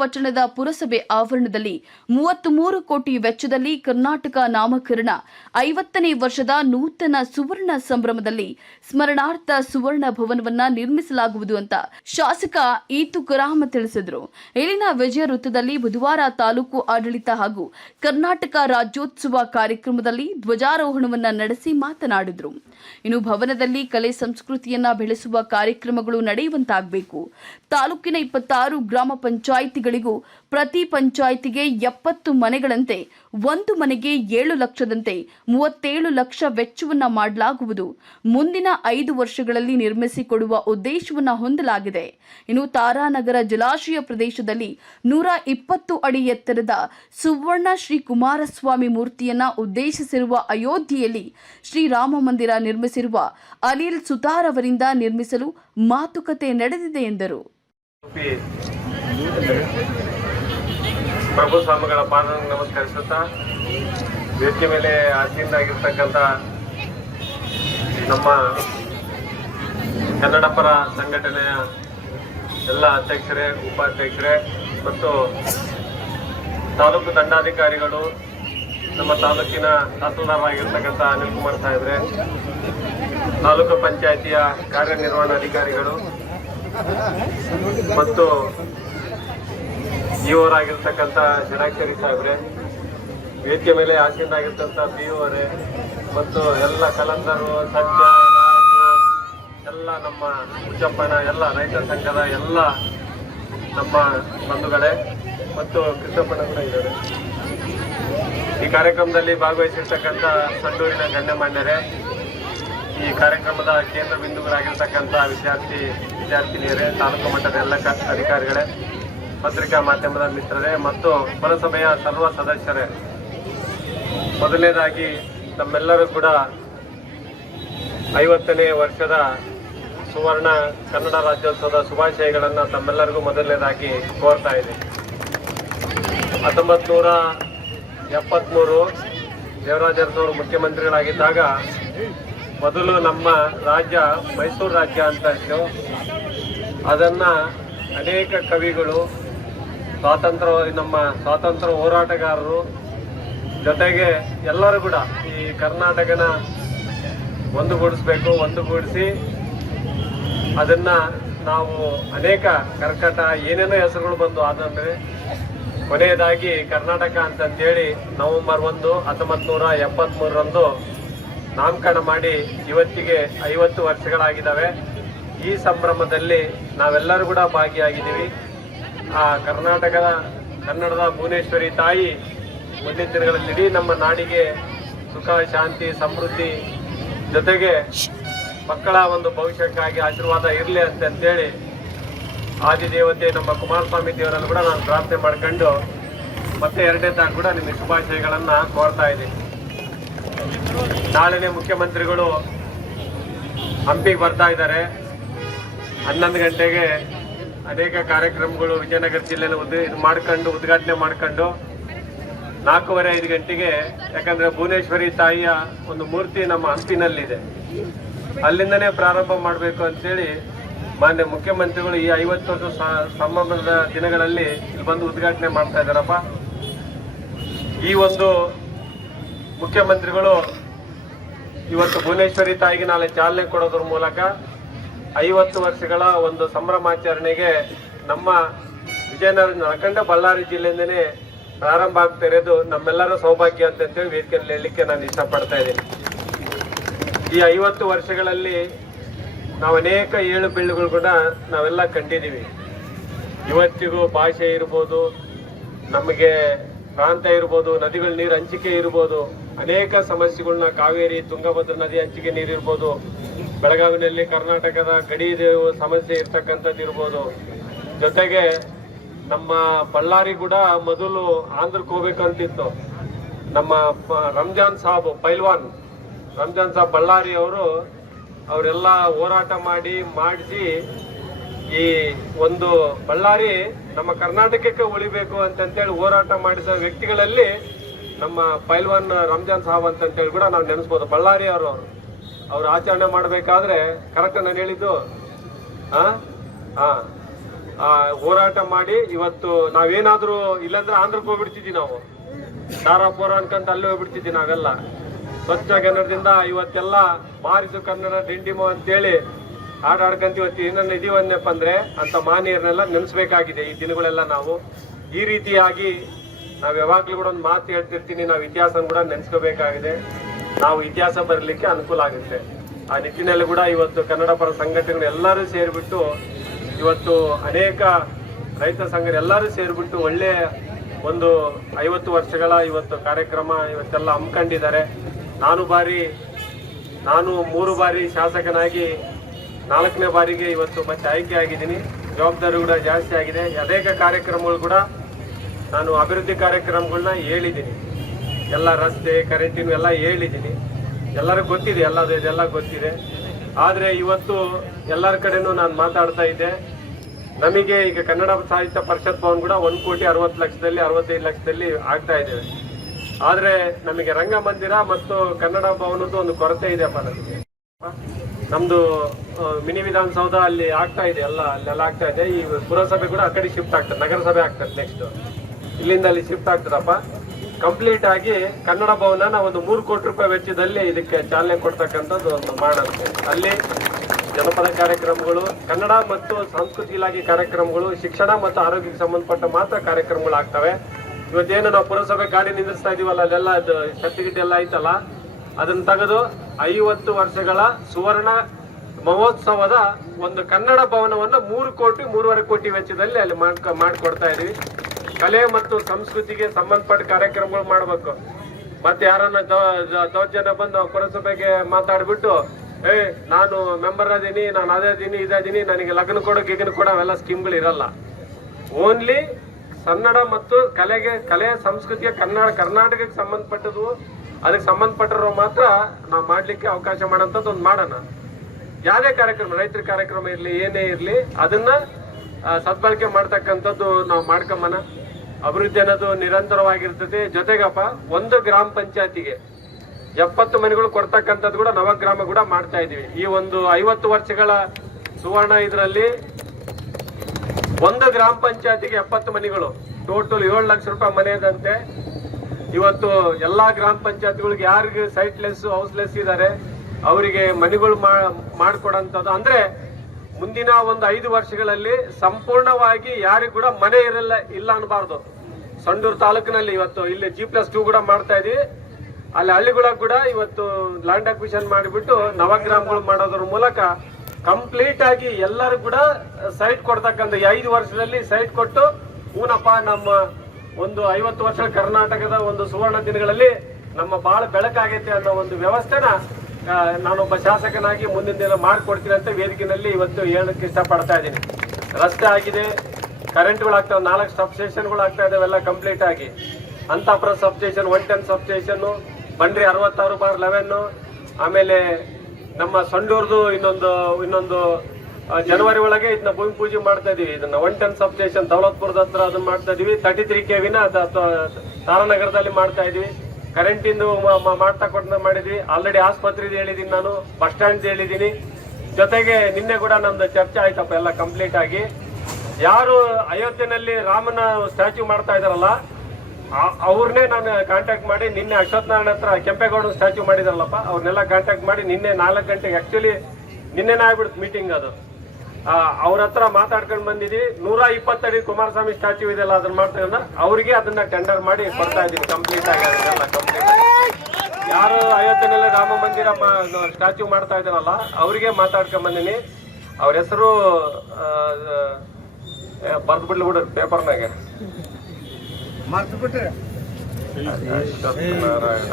ಪಟ್ಟಣದ ಪುರಸಭೆ ಆವರಣದಲ್ಲಿ 33 ಕೋಟಿ ವೆಚ್ಚದಲ್ಲಿ ಕರ್ನಾಟಕ ನಾಮಕರಣ 50ನೇ ವರ್ಷದ ನೂತನ ಸುವರ್ಣ ಸಂಭ್ರಮದಲ್ಲಿ ಸ್ಮರಣಾರ್ಥ ಸುವರ್ಣ ಭವನವನ್ನ ನಿರ್ಮಿಸಲಾಗುವುದು ಅಂತ ಶಾಸಕ ಇ ತುಕಾರಾಂ ತಿಳಿಸಿದರು. ಇಲ್ಲಿನ ವಿಜಯ ವೃತ್ತದಲ್ಲಿ ಬುಧವಾರ ತಾಲೂಕು ಆಡಳಿತ ಹಾಗೂ ಕರ್ನಾಟಕ ರಾಜ್ಯೋತ್ಸವ ಕಾರ್ಯಕ್ರಮದಲ್ಲಿ ಧ್ವಜಾರೋಹಣವನ್ನ ನಡೆಸಿ ಮಾತನಾಡಿದರು. ಇನ್ನು ಭವನದಲ್ಲಿ ಕಲೆ ಸಂಸ್ಕೃತಿಯನ್ನ ಬೆಳೆಸುವ ಕಾರ್ಯಕ್ರಮಗಳು ನಡೆಯುವಂತಾಗಬೇಕು. ತಾಲೂಕಿನ 26 ಗ್ರಾಮ ಪಂಚಾಯಿತಿಗಳಿಗೂ ಪ್ರತಿ ಪಂಚಾಯಿತಿಗೆ 70 ಮನೆಗಳಂತೆ ಒಂದು ಮನೆಗೆ 7 ಲಕ್ಷದಂತೆ 37 ಲಕ್ಷ ವೆಚ್ಚವನ್ನ ಮಾಡಲಾಗುವುದು. ಮುಂದಿನ 5 ವರ್ಷಗಳಲ್ಲಿ ನಿರ್ಮಿಸಿಕೊಡುವ ಉದ್ದೇಶವನ್ನ ಹೊಂದಲಾಗಿದೆ. ಇನ್ನು ತಾರಾನಗರ ಜಲಾಶಯ ಪ್ರದೇಶದಲ್ಲಿ 120 ಅಡಿ ಎತ್ತರದ ಸುವರ್ಣ ಶ್ರೀ ಕುಮಾರಸ್ವಾಮಿ ಮೂರ್ತಿಯನ್ನ ಉದ್ದೇಶಿಸಿರುವ ಅಯೋಧ್ಯೆಯಲ್ಲಿ ಶ್ರೀರಾಮ ಮಂದಿರ ನಿರ್ಮಿಸಿರುವ ಅನಿಲ್ ಸುತಾರ್ ಅವರಿಂದ ನಿರ್ಮಿಸಲು ಮಾತುಕತೆ ನಡೆದಿದೆ ಎಂದರು. ಪ್ರಭು ಸ್ವಾಮಿಗಳ ಪಾದ ನಮಸ್ಕರಿಸುತ್ತಾ ವೇದಿಕೆ ಮೇಲೆ ಆಸೀನರಾಗಿರ್ತಕ್ಕಂಥ ನಮ್ಮ ಕನ್ನಡ ಪರ ಸಂಘಟನೆಯ ಎಲ್ಲ ಅಧ್ಯಕ್ಷರೇ, ಉಪಾಧ್ಯಕ್ಷರೇ ಮತ್ತು ತಾಲೂಕು ದಂಡಾಧಿಕಾರಿಗಳು, ನಮ್ಮ ತಾಲೂಕಿನ ತಹಸೀಲ್ದಾರರಾಗಿರ್ತಕ್ಕಂಥ ಅನಿಲ್ ಕುಮಾರ್ ಸಾಹೇಬ್ರೆ, ತಾಲೂಕು ಪಂಚಾಯಿತಿಯ ಕಾರ್ಯನಿರ್ವಹಣಾಧಿಕಾರಿಗಳು ಮತ್ತು ಇವರಾಗಿರ್ತಕ್ಕಂಥ ಜನಾಕ್ಷರಿ ಸಾಹೇಬ್ರೆ, ವೇದಿಕೆ ಮೇಲೆ ಆಸೀನರಾಗಿರ್ತಕ್ಕಂಥ PO ಮತ್ತು ಎಲ್ಲ ಕಲಂದರು, ಸಜ್ಜ, ಎಲ್ಲ ನಮ್ಮ ಹುಚ್ಚಪ್ಪನ ಎಲ್ಲ ರೈತ ಸಂಘದ ಎಲ್ಲ ನಮ್ಮ ಬಂಧುಗಳೇ ಮತ್ತು ಕೃಷ್ಣಪ್ಪನ ಕೂಡ ಇದ್ದಾರೆ. ಈ ಕಾರ್ಯಕ್ರಮದಲ್ಲಿ ಭಾಗವಹಿಸಿರ್ತಕ್ಕಂಥ ಸಂಡೂರಿನ ಗಣ್ಯಮಾನ್ಯರೇ, ಈ ಕಾರ್ಯಕ್ರಮದ ಕೇಂದ್ರ ಬಿಂದುಗಳಾಗಿರ್ತಕ್ಕಂಥ ವಿದ್ಯಾರ್ಥಿನಿಯರೇ, ತಾಲೂಕು ಮಟ್ಟದ ಎಲ್ಲ ಅಧಿಕಾರಿಗಳೇ, ಪತ್ರಿಕಾ ಮಾಧ್ಯಮದ ಮಿತ್ರರೇ ಮತ್ತು ಪುರಸಭೆಯ ಸರ್ವ ಸದಸ್ಯರೇ, ಮೊದಲನೇದಾಗಿ ನಮ್ಮೆಲ್ಲರೂ ಕೂಡ 50ನೇ ವರ್ಷದ ಸುವರ್ಣ ಕನ್ನಡ ರಾಜ್ಯೋತ್ಸವದ ಶುಭಾಶಯಗಳನ್ನು ತಮ್ಮೆಲ್ಲರಿಗೂ ಮೊದಲನೇದಾಗಿ ಕೋರ್ತಾ ಇದ್ದೀನಿ. 1973 ದೇವರಾಜ ಅರಸವರು ಮುಖ್ಯಮಂತ್ರಿಗಳಾಗಿದ್ದಾಗ ಮೊದಲು ನಮ್ಮ ರಾಜ್ಯ ಮೈಸೂರು ರಾಜ್ಯ ಅಂತ ಇತ್ತು. ಅದನ್ನು ಅನೇಕ ಕವಿಗಳು, ನಮ್ಮ ಸ್ವಾತಂತ್ರ್ಯ ಹೋರಾಟಗಾರರು ಜೊತೆಗೆ ಎಲ್ಲರೂ ಕೂಡ ಈ ಕರ್ನಾಟಕನ ಒಂದುಗೂಡಿಸಿ ಅದನ್ನು ನಾವು ಅನೇಕ ಕರ್ಕಟ ಏನೇನೋ ಹೆಸರುಗಳು ಬಂದು ಆದಂದರೆ ಕೊನೆಯದಾಗಿ ಕರ್ನಾಟಕ ಅಂತಂತೇಳಿ ನವೆಂಬರ್ 1, 1973 ನಾಮಕರಣ ಮಾಡಿ ಇವತ್ತಿಗೆ 50 ವರ್ಷಗಳಾಗಿದ್ದಾವೆ. ಈ ಸಂಭ್ರಮದಲ್ಲಿ ನಾವೆಲ್ಲರೂ ಕೂಡ ಭಾಗಿಯಾಗಿದ್ದೀವಿ. ಆ ಕನ್ನಡದ ಭುವನೇಶ್ವರಿ ತಾಯಿ ಮುಂದಿನ ದಿನಗಳಲ್ಲಿ ಇಡೀ ನಮ್ಮ ನಾಡಿಗೆ ಸುಖ, ಶಾಂತಿ, ಸಮೃದ್ಧಿ ಜೊತೆಗೆ ಮಕ್ಕಳ ಒಂದು ಭವಿಷ್ಯಕ್ಕಾಗಿ ಆಶೀರ್ವಾದ ಇರಲಿ ಅಂತೇಳಿ ಆದಿದೇವತೆ ನಮ್ಮ ಕುಮಾರಸ್ವಾಮಿ ದೇವರನ್ನು ಕೂಡ ನಾನು ಪ್ರಾರ್ಥನೆ ಮಾಡ್ಕೊಂಡು ಮತ್ತೆ 2ನೇದಾಗಿ ಕೂಡ ನಿಮಗೆ ಶುಭಾಶಯಗಳನ್ನು ಕೋರ್ತಾ ಇದ್ದೀನಿ. ನಾಳೆನೇ ಮುಖ್ಯಮಂತ್ರಿಗಳು ಹಂಪಿಗೆ ಬರ್ತಾ ಇದ್ದಾರೆ. 11 ಗಂಟೆಗೆ ಅನೇಕ ಕಾರ್ಯಕ್ರಮಗಳು ವಿಜಯನಗರ ಜಿಲ್ಲೆಯಲ್ಲಿ ಉದ್ಘಾಟನೆ ಮಾಡ್ಕೊಂಡು 4:30-5 ಗಂಟೆಗೆ, ಯಾಕಂದ್ರೆ ಭುವನೇಶ್ವರಿ ತಾಯಿಯ ಒಂದು ಮೂರ್ತಿ ನಮ್ಮ ಹಂಪಿನಲ್ಲಿದೆ, ಅಲ್ಲಿಂದನೇ ಪ್ರಾರಂಭ ಮಾಡಬೇಕು ಅಂತೇಳಿ ಮಾನ್ಯ ಮುಖ್ಯಮಂತ್ರಿಗಳು ಈ 50 ವರ್ಷ ಸಂಭ್ರಮದ ದಿನಗಳಲ್ಲಿ ಇಲ್ಲಿ ಬಂದು ಉದ್ಘಾಟನೆ ಮಾಡ್ತಾ ಇದ್ದಾರಪ್ಪ. ಈ ಒಂದು ಮುಖ್ಯಮಂತ್ರಿಗಳು ಇವತ್ತು ಭುವನೇಶ್ವರಿ ತಾಯಿಗೆ ನಾಳೆ ಚಾಲನೆ ಕೊಡೋದ್ರ ಮೂಲಕ 50 ವರ್ಷಗಳ ಒಂದು ಸಂಭ್ರಮಾಚರಣೆಗೆ ನಮ್ಮ ವಿಜಯನಗರ ಅಖಂಡ ಬಳ್ಳಾರಿ ಜಿಲ್ಲೆಯಿಂದನೇ ಪ್ರಾರಂಭ ಆಗ್ತಾ ಇರೋದು ನಮ್ಮೆಲ್ಲರ ಸೌಭಾಗ್ಯ ಅಂತೇಳಿ ವೇದಿಕೆಯಲ್ಲಿ ಹೇಳಲಿಕ್ಕೆ ನಾನು ಇಷ್ಟಪಡ್ತಾ ಇದ್ದೀನಿ. ಈ 50 ವರ್ಷಗಳಲ್ಲಿ ನಾವು ಅನೇಕ ಏಳು ಬೀಳುಗಳು ಕೂಡ ನಾವೆಲ್ಲ ಕಂಡಿದ್ದೀವಿ. ಇವತ್ತಿಗೂ ಭಾಷೆ ಇರ್ಬೋದು, ನಮಗೆ ಪ್ರಾಂತ ಇರ್ಬೋದು, ನದಿಗಳ ನೀರು ಹಂಚಿಕೆ ಇರ್ಬೋದು, ಅನೇಕ ಸಮಸ್ಯೆಗಳನ್ನ ಕಾವೇರಿ, ತುಂಗಭದ್ರಾ ನದಿ ಹಂಚಿಕೆ ನೀರಿರ್ಬೋದು, ಬೆಳಗಾವಿನಲ್ಲಿ ಕರ್ನಾಟಕದ ಗಡಿ ಸಮಸ್ಯೆ ಇರ್ತಕ್ಕಂಥದ್ದು ಇರ್ಬೋದು, ಜೊತೆಗೆ ನಮ್ಮ ಬಳ್ಳಾರಿ ಕೂಡ ಮೊದಲು ಆಂಧ್ರಕ್ಕೆ ಹೋಗ್ಬೇಕಂತಿತ್ತು. ನಮ್ಮ ರಂಜಾನ್ ಸಾಬ್ ಪೈಲ್ವಾನ್ ರಂಜಾನ್ ಸಾಬ್ ಬಳ್ಳಾರಿ ಅವರೆಲ್ಲ ಹೋರಾಟ ಮಾಡಿಸಿ ಈ ಒಂದು ಬಳ್ಳಾರಿ ನಮ್ಮ ಕರ್ನಾಟಕಕ್ಕೆ ಉಳಿಬೇಕು ಅಂತೇಳಿ ಹೋರಾಟ ಮಾಡಿದ ವ್ಯಕ್ತಿಗಳಲ್ಲಿ ನಮ್ಮ ಪೈಲ್ವಾನ್ ರಂಜಾನ್ ಸಾಬ್ ಅಂತೇಳಿ ಕೂಡ ನಾವು ನೆನೆಸ್ಬೋದು. ಬಳ್ಳಾರಿ ಅವ್ರು ಆಚರಣೆ ಮಾಡಬೇಕಾದ್ರೆ ಕರೆಕ್ಟ್ ನಾನು ಹೇಳಿದ್ದು ಹೋರಾಟ ಮಾಡಿ ಇವತ್ತು ನಾವೇನಾದ್ರೂ ಇಲ್ಲಾಂದ್ರೆ ಆಂಧ್ರಕ್ಕೆ ಹೋಗ್ಬಿಡ್ತಿದ್ವಿ ನಾವು, ದಾರಾಪುರ ಅನ್ಕಂತ ಅಲ್ಲಿ ಹೋಗ್ಬಿಡ್ತಿದ್ವಿ ನಾವೆಲ್ಲ. ಸ್ವಚ್ಛ ಕನ್ನಡದಿಂದ ಇವತ್ತೆಲ್ಲ ಬಾರಿಸು ಕನ್ನಡ ಡಿಂಡಿಮೋ ಅಂತೇಳಿ ಆಡ್ಕಂತ ಇವತ್ತು ಏನನ್ನ ಇದೀವನ್ನಪ್ಪ ಅಂದ್ರೆ ಅಂತ ಮಾನೀಯರನ್ನೆಲ್ಲ ನೆನೆಸ್ಬೇಕಾಗಿದೆ ಈ ದಿನಗಳೆಲ್ಲ. ನಾವು ಈ ರೀತಿಯಾಗಿ ನಾವು ಯಾವಾಗ್ಲೂ ಕೂಡ ಒಂದು ಮಾತು ಹೇಳ್ತಿರ್ತೀನಿ, ನಾವು ಇತಿಹಾಸ ಕೂಡ ನೆನೆಸ್ಕೋಬೇಕಾಗಿದೆ. ನಾವು ಇತಿಹಾಸ ಬರಲಿಕ್ಕೆ ಅನುಕೂಲ ಆಗುತ್ತೆ. ಆ ನಿಟ್ಟಿನಲ್ಲಿ ಕೂಡ ಇವತ್ತು ಕನ್ನಡ ಪರ ಸಂಘಟನೆಗಳು ಎಲ್ಲರೂ ಸೇರಿಬಿಟ್ಟು ಇವತ್ತು ಅನೇಕ ರೈತ ಸಂಘರು ಎಲ್ಲರೂ ಸೇರಿಬಿಟ್ಟು ಒಳ್ಳೆ ಒಂದು 50 ವರ್ಷಗಳ ಇವತ್ತು ಕಾರ್ಯಕ್ರಮ ಇವತ್ತೆಲ್ಲ ಹಮ್ಮಿಕೊಂಡಿದ್ದಾರೆ. ನಾನು 3 ಬಾರಿ ಶಾಸಕನಾಗಿ 4ನೇ ಬಾರಿಗೆ ಇವತ್ತು ಮತ್ತೆ ಆಯ್ಕೆ ಆಗಿದ್ದೀನಿ. ಜವಾಬ್ದಾರಿ ಕೂಡ ಜಾಸ್ತಿ ಆಗಿದೆ. ಅನೇಕ ಕಾರ್ಯಕ್ರಮಗಳು ಕೂಡ ನಾನು ಅಭಿವೃದ್ಧಿ ಕಾರ್ಯಕ್ರಮಗಳನ್ನ ಹೇಳಿದ್ದೀನಿ, ಎಲ್ಲ ರಸ್ತೆ ಕರೆಂಟಿನ ಎಲ್ಲ ಹೇಳಿದ್ದೀನಿ. ಎಲ್ಲರಿಗೂ ಗೊತ್ತಿದೆ, ಇದೆಲ್ಲ ಗೊತ್ತಿದೆ. ಆದರೆ ಇವತ್ತು ಎಲ್ಲರ ಕಡೆನೂ ನಾನು ಮಾತಾಡ್ತಾ ಇದ್ದೆ. ನಮಗೆ ಈಗ ಕನ್ನಡ ಸಾಹಿತ್ಯ ಪರಿಷತ್ ಭವನ್ ಕೂಡ 1,60,00,000 65 ಲಕ್ಷದಲ್ಲಿ ಆಗ್ತಾ ಇದ್ದೇವೆ. ಆದರೆ ನಮಗೆ ರಂಗಮಂದಿರ ಮತ್ತು ಕನ್ನಡ ಭವನದ್ದು ಒಂದು ಕೊರತೆ ಇದೆಯಪ್ಪ. ನಮ್ದು ಮಿನಿ ವಿಧಾನಸೌಧ ಅಲ್ಲಿ ಆಗ್ತಾ ಇದೆ, ಅಲ್ಲೆಲ್ಲ ಆಗ್ತಾ ಇದೆ. ಈ ಪುರಸಭೆ ಕೂಡ ಆ ಕಡೆ ಶಿಫ್ಟ್ ಆಗ್ತದೆ, ನಗರಸಭೆ ಆಗ್ತದೆ. ನೆಕ್ಸ್ಟ್ ಇಲ್ಲಿಂದ ಅಲ್ಲಿ ಶಿಫ್ಟ್ ಆಗ್ತದಪ್ಪ. ಕಂಪ್ಲೀಟ್ ಆಗಿ ಕನ್ನಡ ಭವನ ಒಂದು 3 ಕೋಟಿ ರೂಪಾಯಿ ವೆಚ್ಚದಲ್ಲಿ ಇದಕ್ಕೆ ಚಾಲನೆ ಕೊಡ್ತಕ್ಕಂಥದ್ದು ಒಂದು ಮಾಡೋದು. ಅಲ್ಲಿ ಜನಪದ ಕಾರ್ಯಕ್ರಮಗಳು, ಕನ್ನಡ ಮತ್ತು ಸಂಸ್ಕೃತಿ ಇಲಾಖೆ ಕಾರ್ಯಕ್ರಮಗಳು, ಶಿಕ್ಷಣ ಮತ್ತು ಆರೋಗ್ಯಕ್ಕೆ ಸಂಬಂಧಪಟ್ಟ ಮಾತ್ರ ಕಾರ್ಯಕ್ರಮಗಳು ಆಗ್ತವೆ. ಇವತ್ತೇನು ನಾವು ಪುರಸಭೆ ಗಾಡಿ ನಿಂದಿಸ್ತಾ ಇದೀವಲ್ಲ, ಅಲ್ಲೆಲ್ಲ ಸರ್ಟಿಫಿಕೇಟ್ ಎಲ್ಲ ಐತಲ್ಲ, ಅದನ್ನ ತೆಗೆದು 50 ವರ್ಷಗಳ ಸುವರ್ಣ ಮಹೋತ್ಸವದ ಒಂದು ಕನ್ನಡ ಭವನವನ್ನು 3.5 ಕೋಟಿ ವೆಚ್ಚದಲ್ಲಿ ಅಲ್ಲಿ ಮಾಡಿಕೊಡ್ತಾ ಇದೀವಿ. ಕಲೆ ಮತ್ತು ಸಂಸ್ಕೃತಿಗೆ ಸಂಬಂಧಪಟ್ಟ ಕಾರ್ಯಕ್ರಮಗಳು ಮಾಡಬೇಕು. ಮತ್ತೆ ಯಾರನ್ನ ದೌರ್ಜನ್ಯ ಬಂದು ಪುರಸಭೆಗೆ ಮಾತಾಡ್ಬಿಟ್ಟು ನಾನು ಮೆಂಬರ್ ಅದೀನಿ, ನಾನು ಇದೀನಿ, ನನಗೆ ಲಗ್ನ ಕೊಡೋ ಅವೆಲ್ಲ ಸ್ಕೀಮ್ಗಳು ಇರಲ್ಲ. ಓನ್ಲಿ ಕನ್ನಡ ಮತ್ತು ಕಲೆ ಸಂಸ್ಕೃತಿಗೆ ಕರ್ನಾಟಕಕ್ಕೆ ಸಂಬಂಧಪಟ್ಟದು, ಅದಕ್ಕೆ ಸಂಬಂಧಪಟ್ಟರು ಮಾತ್ರ ನಾವು ಮಾಡ್ಲಿಕ್ಕೆ ಅವಕಾಶ ಮಾಡೋಂಥದ್ದು ಒಂದು ಮಾಡೋಣ. ಯಾವುದೇ ಕಾರ್ಯಕ್ರಮ, ರೈತರ ಕಾರ್ಯಕ್ರಮ ಇರಲಿ, ಏನೇ ಇರಲಿ, ಅದನ್ನ ಸದ್ಬಳಕೆ ಮಾಡ್ತಕ್ಕಂಥದ್ದು ನಾವು ಮಾಡ್ಕೊಂಬನ. ಅಭಿವೃದ್ಧಿ ಅನ್ನೋದು ನಿರಂತರವಾಗಿರ್ತದೆ. ಜೊತೆಗಪ್ಪ ಒಂದು ಗ್ರಾಮ ಪಂಚಾಯತಿಗೆ 70 ಮನೆಗಳು ಕೊಡ್ತಕ್ಕಂಥದ್ದು ಕೂಡ ನವಗ್ರಾಮ ಕೂಡ ಮಾಡ್ತಾ ಇದೀವಿ. ಈ ಒಂದು 50 ವರ್ಷಗಳ ಸುವರ್ಣ ಇದರಲ್ಲಿ ಒಂದು ಗ್ರಾಮ ಪಂಚಾಯತಿಗೆ 70 ಮನೆಗಳು, ಟೋಟಲ್ 7 ಲಕ್ಷ ರೂಪಾಯಿ ಮನೆಯದಂತೆ. ಇವತ್ತು ಎಲ್ಲಾ ಗ್ರಾಮ ಪಂಚಾಯತ್ಗಳಿಗೆ ಯಾರಿಗೆ ಸೈಟ್ಲೆಸ್ ಹೌಸ್ಲೆಸ್ ಇದ್ದಾರೆ ಅವರಿಗೆ ಮನೆಗಳು ಮಾಡ್ಕೊಡಂಥದ್ದು. ಅಂದ್ರೆ ಮುಂದಿನ ಒಂದು 5 ವರ್ಷಗಳಲ್ಲಿ ಸಂಪೂರ್ಣವಾಗಿ ಯಾರಿಗೂ ಕೂಡ ಮನೆ ಇಲ್ಲ ಅನ್ನಬಾರ್ದು. ಸಂಡೂರು ತಾಲೂಕಿನಲ್ಲಿ ಇವತ್ತು ಇಲ್ಲಿ G+2 ಕೂಡ ಮಾಡ್ತಾ ಇದೀವಿ. ಅಲ್ಲಿ ಹಳ್ಳಿಗಳಿಗೆ ಕೂಡ ಇವತ್ತು ಲ್ಯಾಂಡ್ ಅಕ್ವಿಷನ್ ಮಾಡಿಬಿಟ್ಟು ನವಗ್ರಾಮಗಳು ಮಾಡೋದ್ರ ಮೂಲಕ ಕಂಪ್ಲೀಟ್ ಆಗಿ ಎಲ್ಲರೂ ಕೂಡ ಸೈಟ್ ಕೊಡ್ತಕ್ಕಂಥ 5 ವರ್ಷದಲ್ಲಿ ಸೈಟ್ ಕೊಟ್ಟು ಊನಪ್ಪ ನಮ್ಮ ಒಂದು 50 ವರ್ಷ ಕರ್ನಾಟಕದ ಒಂದು ಸುವರ್ಣ ದಿನಗಳಲ್ಲಿ ನಮ್ಮ ಬಹಳ ಬೆಳಕಾಗೈತೆ ಅನ್ನೋ ಒಂದು ವ್ಯವಸ್ಥೆನ ನಾನೊಬ್ಬ ಶಾಸಕನಾಗಿ ಮುಂದಿನ ದಿನ ಮಾಡಿಕೊಡ್ತೀನಿ ಅಂತ ವೇದಿಕೆಯಲ್ಲಿ ಇವತ್ತು ಹೇಳಕ್ಕೆ ಇಷ್ಟಪಡ್ತಾ ಇದ್ದೀನಿ. ರಸ್ತೆ ಆಗಿದೆ, ಕರೆಂಟ್ಗಳಾಗ್ತವೆ, 4 ಸಬ್ ಸ್ಟೇಷನ್ಗಳು ಆಗ್ತಾ ಇದಾವೆಲ್ಲ ಕಂಪ್ಲೀಟ್ ಆಗಿ. ಅಂತಾಪುರ ಸಬ್ ಸ್ಟೇಷನ್, 110 ಸಬ್ ಸ್ಟೇಷನ್, ಬಂಡ್ರಿ 66/11, ಆಮೇಲೆ ನಮ್ಮ ಸಂಡೂರ್ದು ಇನ್ನೊಂದು ಜನವರಿ ಒಳಗೆ ಇದನ್ನ ಭೂಮಿ ಪೂಜೆ ಮಾಡ್ತಾ ಇದೀವಿ. ಇದನ್ನ 110 ಸಬ್ ಸ್ಟೇಷನ್ ದೌಲತ್ಪುರದ ಹತ್ರ ಅದನ್ನ ಮಾಡ್ತಾ ಇದೀವಿ. 33 KV ತಾರಾನಗರದಲ್ಲಿ ಮಾಡ್ತಾ ಇದೀವಿ. ಕರೆಂಟಿಂದು ಮಾಡ್ತಾ ಮಾಡಿದ್ವಿ. ಆಲ್ರೆಡಿ ಆಸ್ಪತ್ರೆ ಹೇಳಿದೀನಿ ನಾನು, ಬಸ್ ಸ್ಟ್ಯಾಂಡ್ ಹೇಳಿದೀನಿ. ಜೊತೆಗೆ ನಿನ್ನೆ ಕೂಡ ನಮ್ದು ಚರ್ಚೆ ಆಯ್ತಪ್ಪ ಎಲ್ಲ ಕಂಪ್ಲೀಟ್ ಆಗಿ. ಯಾರು ಅಯೋಧ್ಯೆನಲ್ಲಿ ರಾಮನ ಸ್ಟ್ಯಾಚ್ಯೂ ಮಾಡ್ತಾ ಇದಾರಲ್ಲ ಅವ್ರನ್ನೇ ನಾನು ಕಾಂಟ್ಯಾಕ್ಟ್ ಮಾಡಿ ನಿನ್ನೆ ಅಶ್ವತ್ಥನಾರಾಯಣ ಹತ್ರ ಕೆಂಪೇಗೌಡ ಸ್ಟ್ಯಾಚ್ಯೂ ಮಾಡಿದಾರಲ್ಲಪ್ಪ, ಅವ್ರನ್ನೆಲ್ಲ ಕಾಂಟ್ಯಾಕ್ಟ್ ಮಾಡಿ ನಿನ್ನೆ 4 ಗಂಟೆಗೆ, ಆಕ್ಚುಲಿ ನಿನ್ನೆನೇ ಆಗ್ಬಿಡುತ್ತೆ ಮೀಟಿಂಗ್ ಅದು, ಅವ್ರ ಹತ್ರ ಮಾತಾಡ್ಕೊಂಡು ಬಂದಿದ್ವಿ. 120 ಅಡಿ ಕುಮಾರಸ್ವಾಮಿ ಸ್ಟ್ಯಾಚ್ಯೂ ಇದೆಲ್ಲ ಅದನ್ನ ಮಾಡ್ತಾ ಇದ್ದ ಅವ್ರಿಗೆ ಅದನ್ನ ಟೆಂಡರ್ ಮಾಡಿ ಕೊಡ್ತಾ ಇದೀವಿ ಕಂಪ್ಲೀಟ್ ಆಗಿ. ಅದನ್ನೆಲ್ಲ ಕಂಪ್ಲೀಟ್ ಯಾರು ಅಯೋಧ್ಯೆನಲ್ಲಿ ರಾಮ ಮಂದಿರ ಸ್ಟ್ಯಾಚ್ಯೂ ಮಾಡ್ತಾ ಇದಾರಲ್ಲ ಅವರಿಗೆ ಮಾತಾಡ್ಕೊಂಡ್ ಬಂದಿನಿ. ಅವ್ರ ಹೆಸರು ಬರ್ದು ಬಿಡ್ಲಿ ಪೇಪರ್ನಾಗ, ಅಶ್ವತ್ಥನಾರಾಯಣ.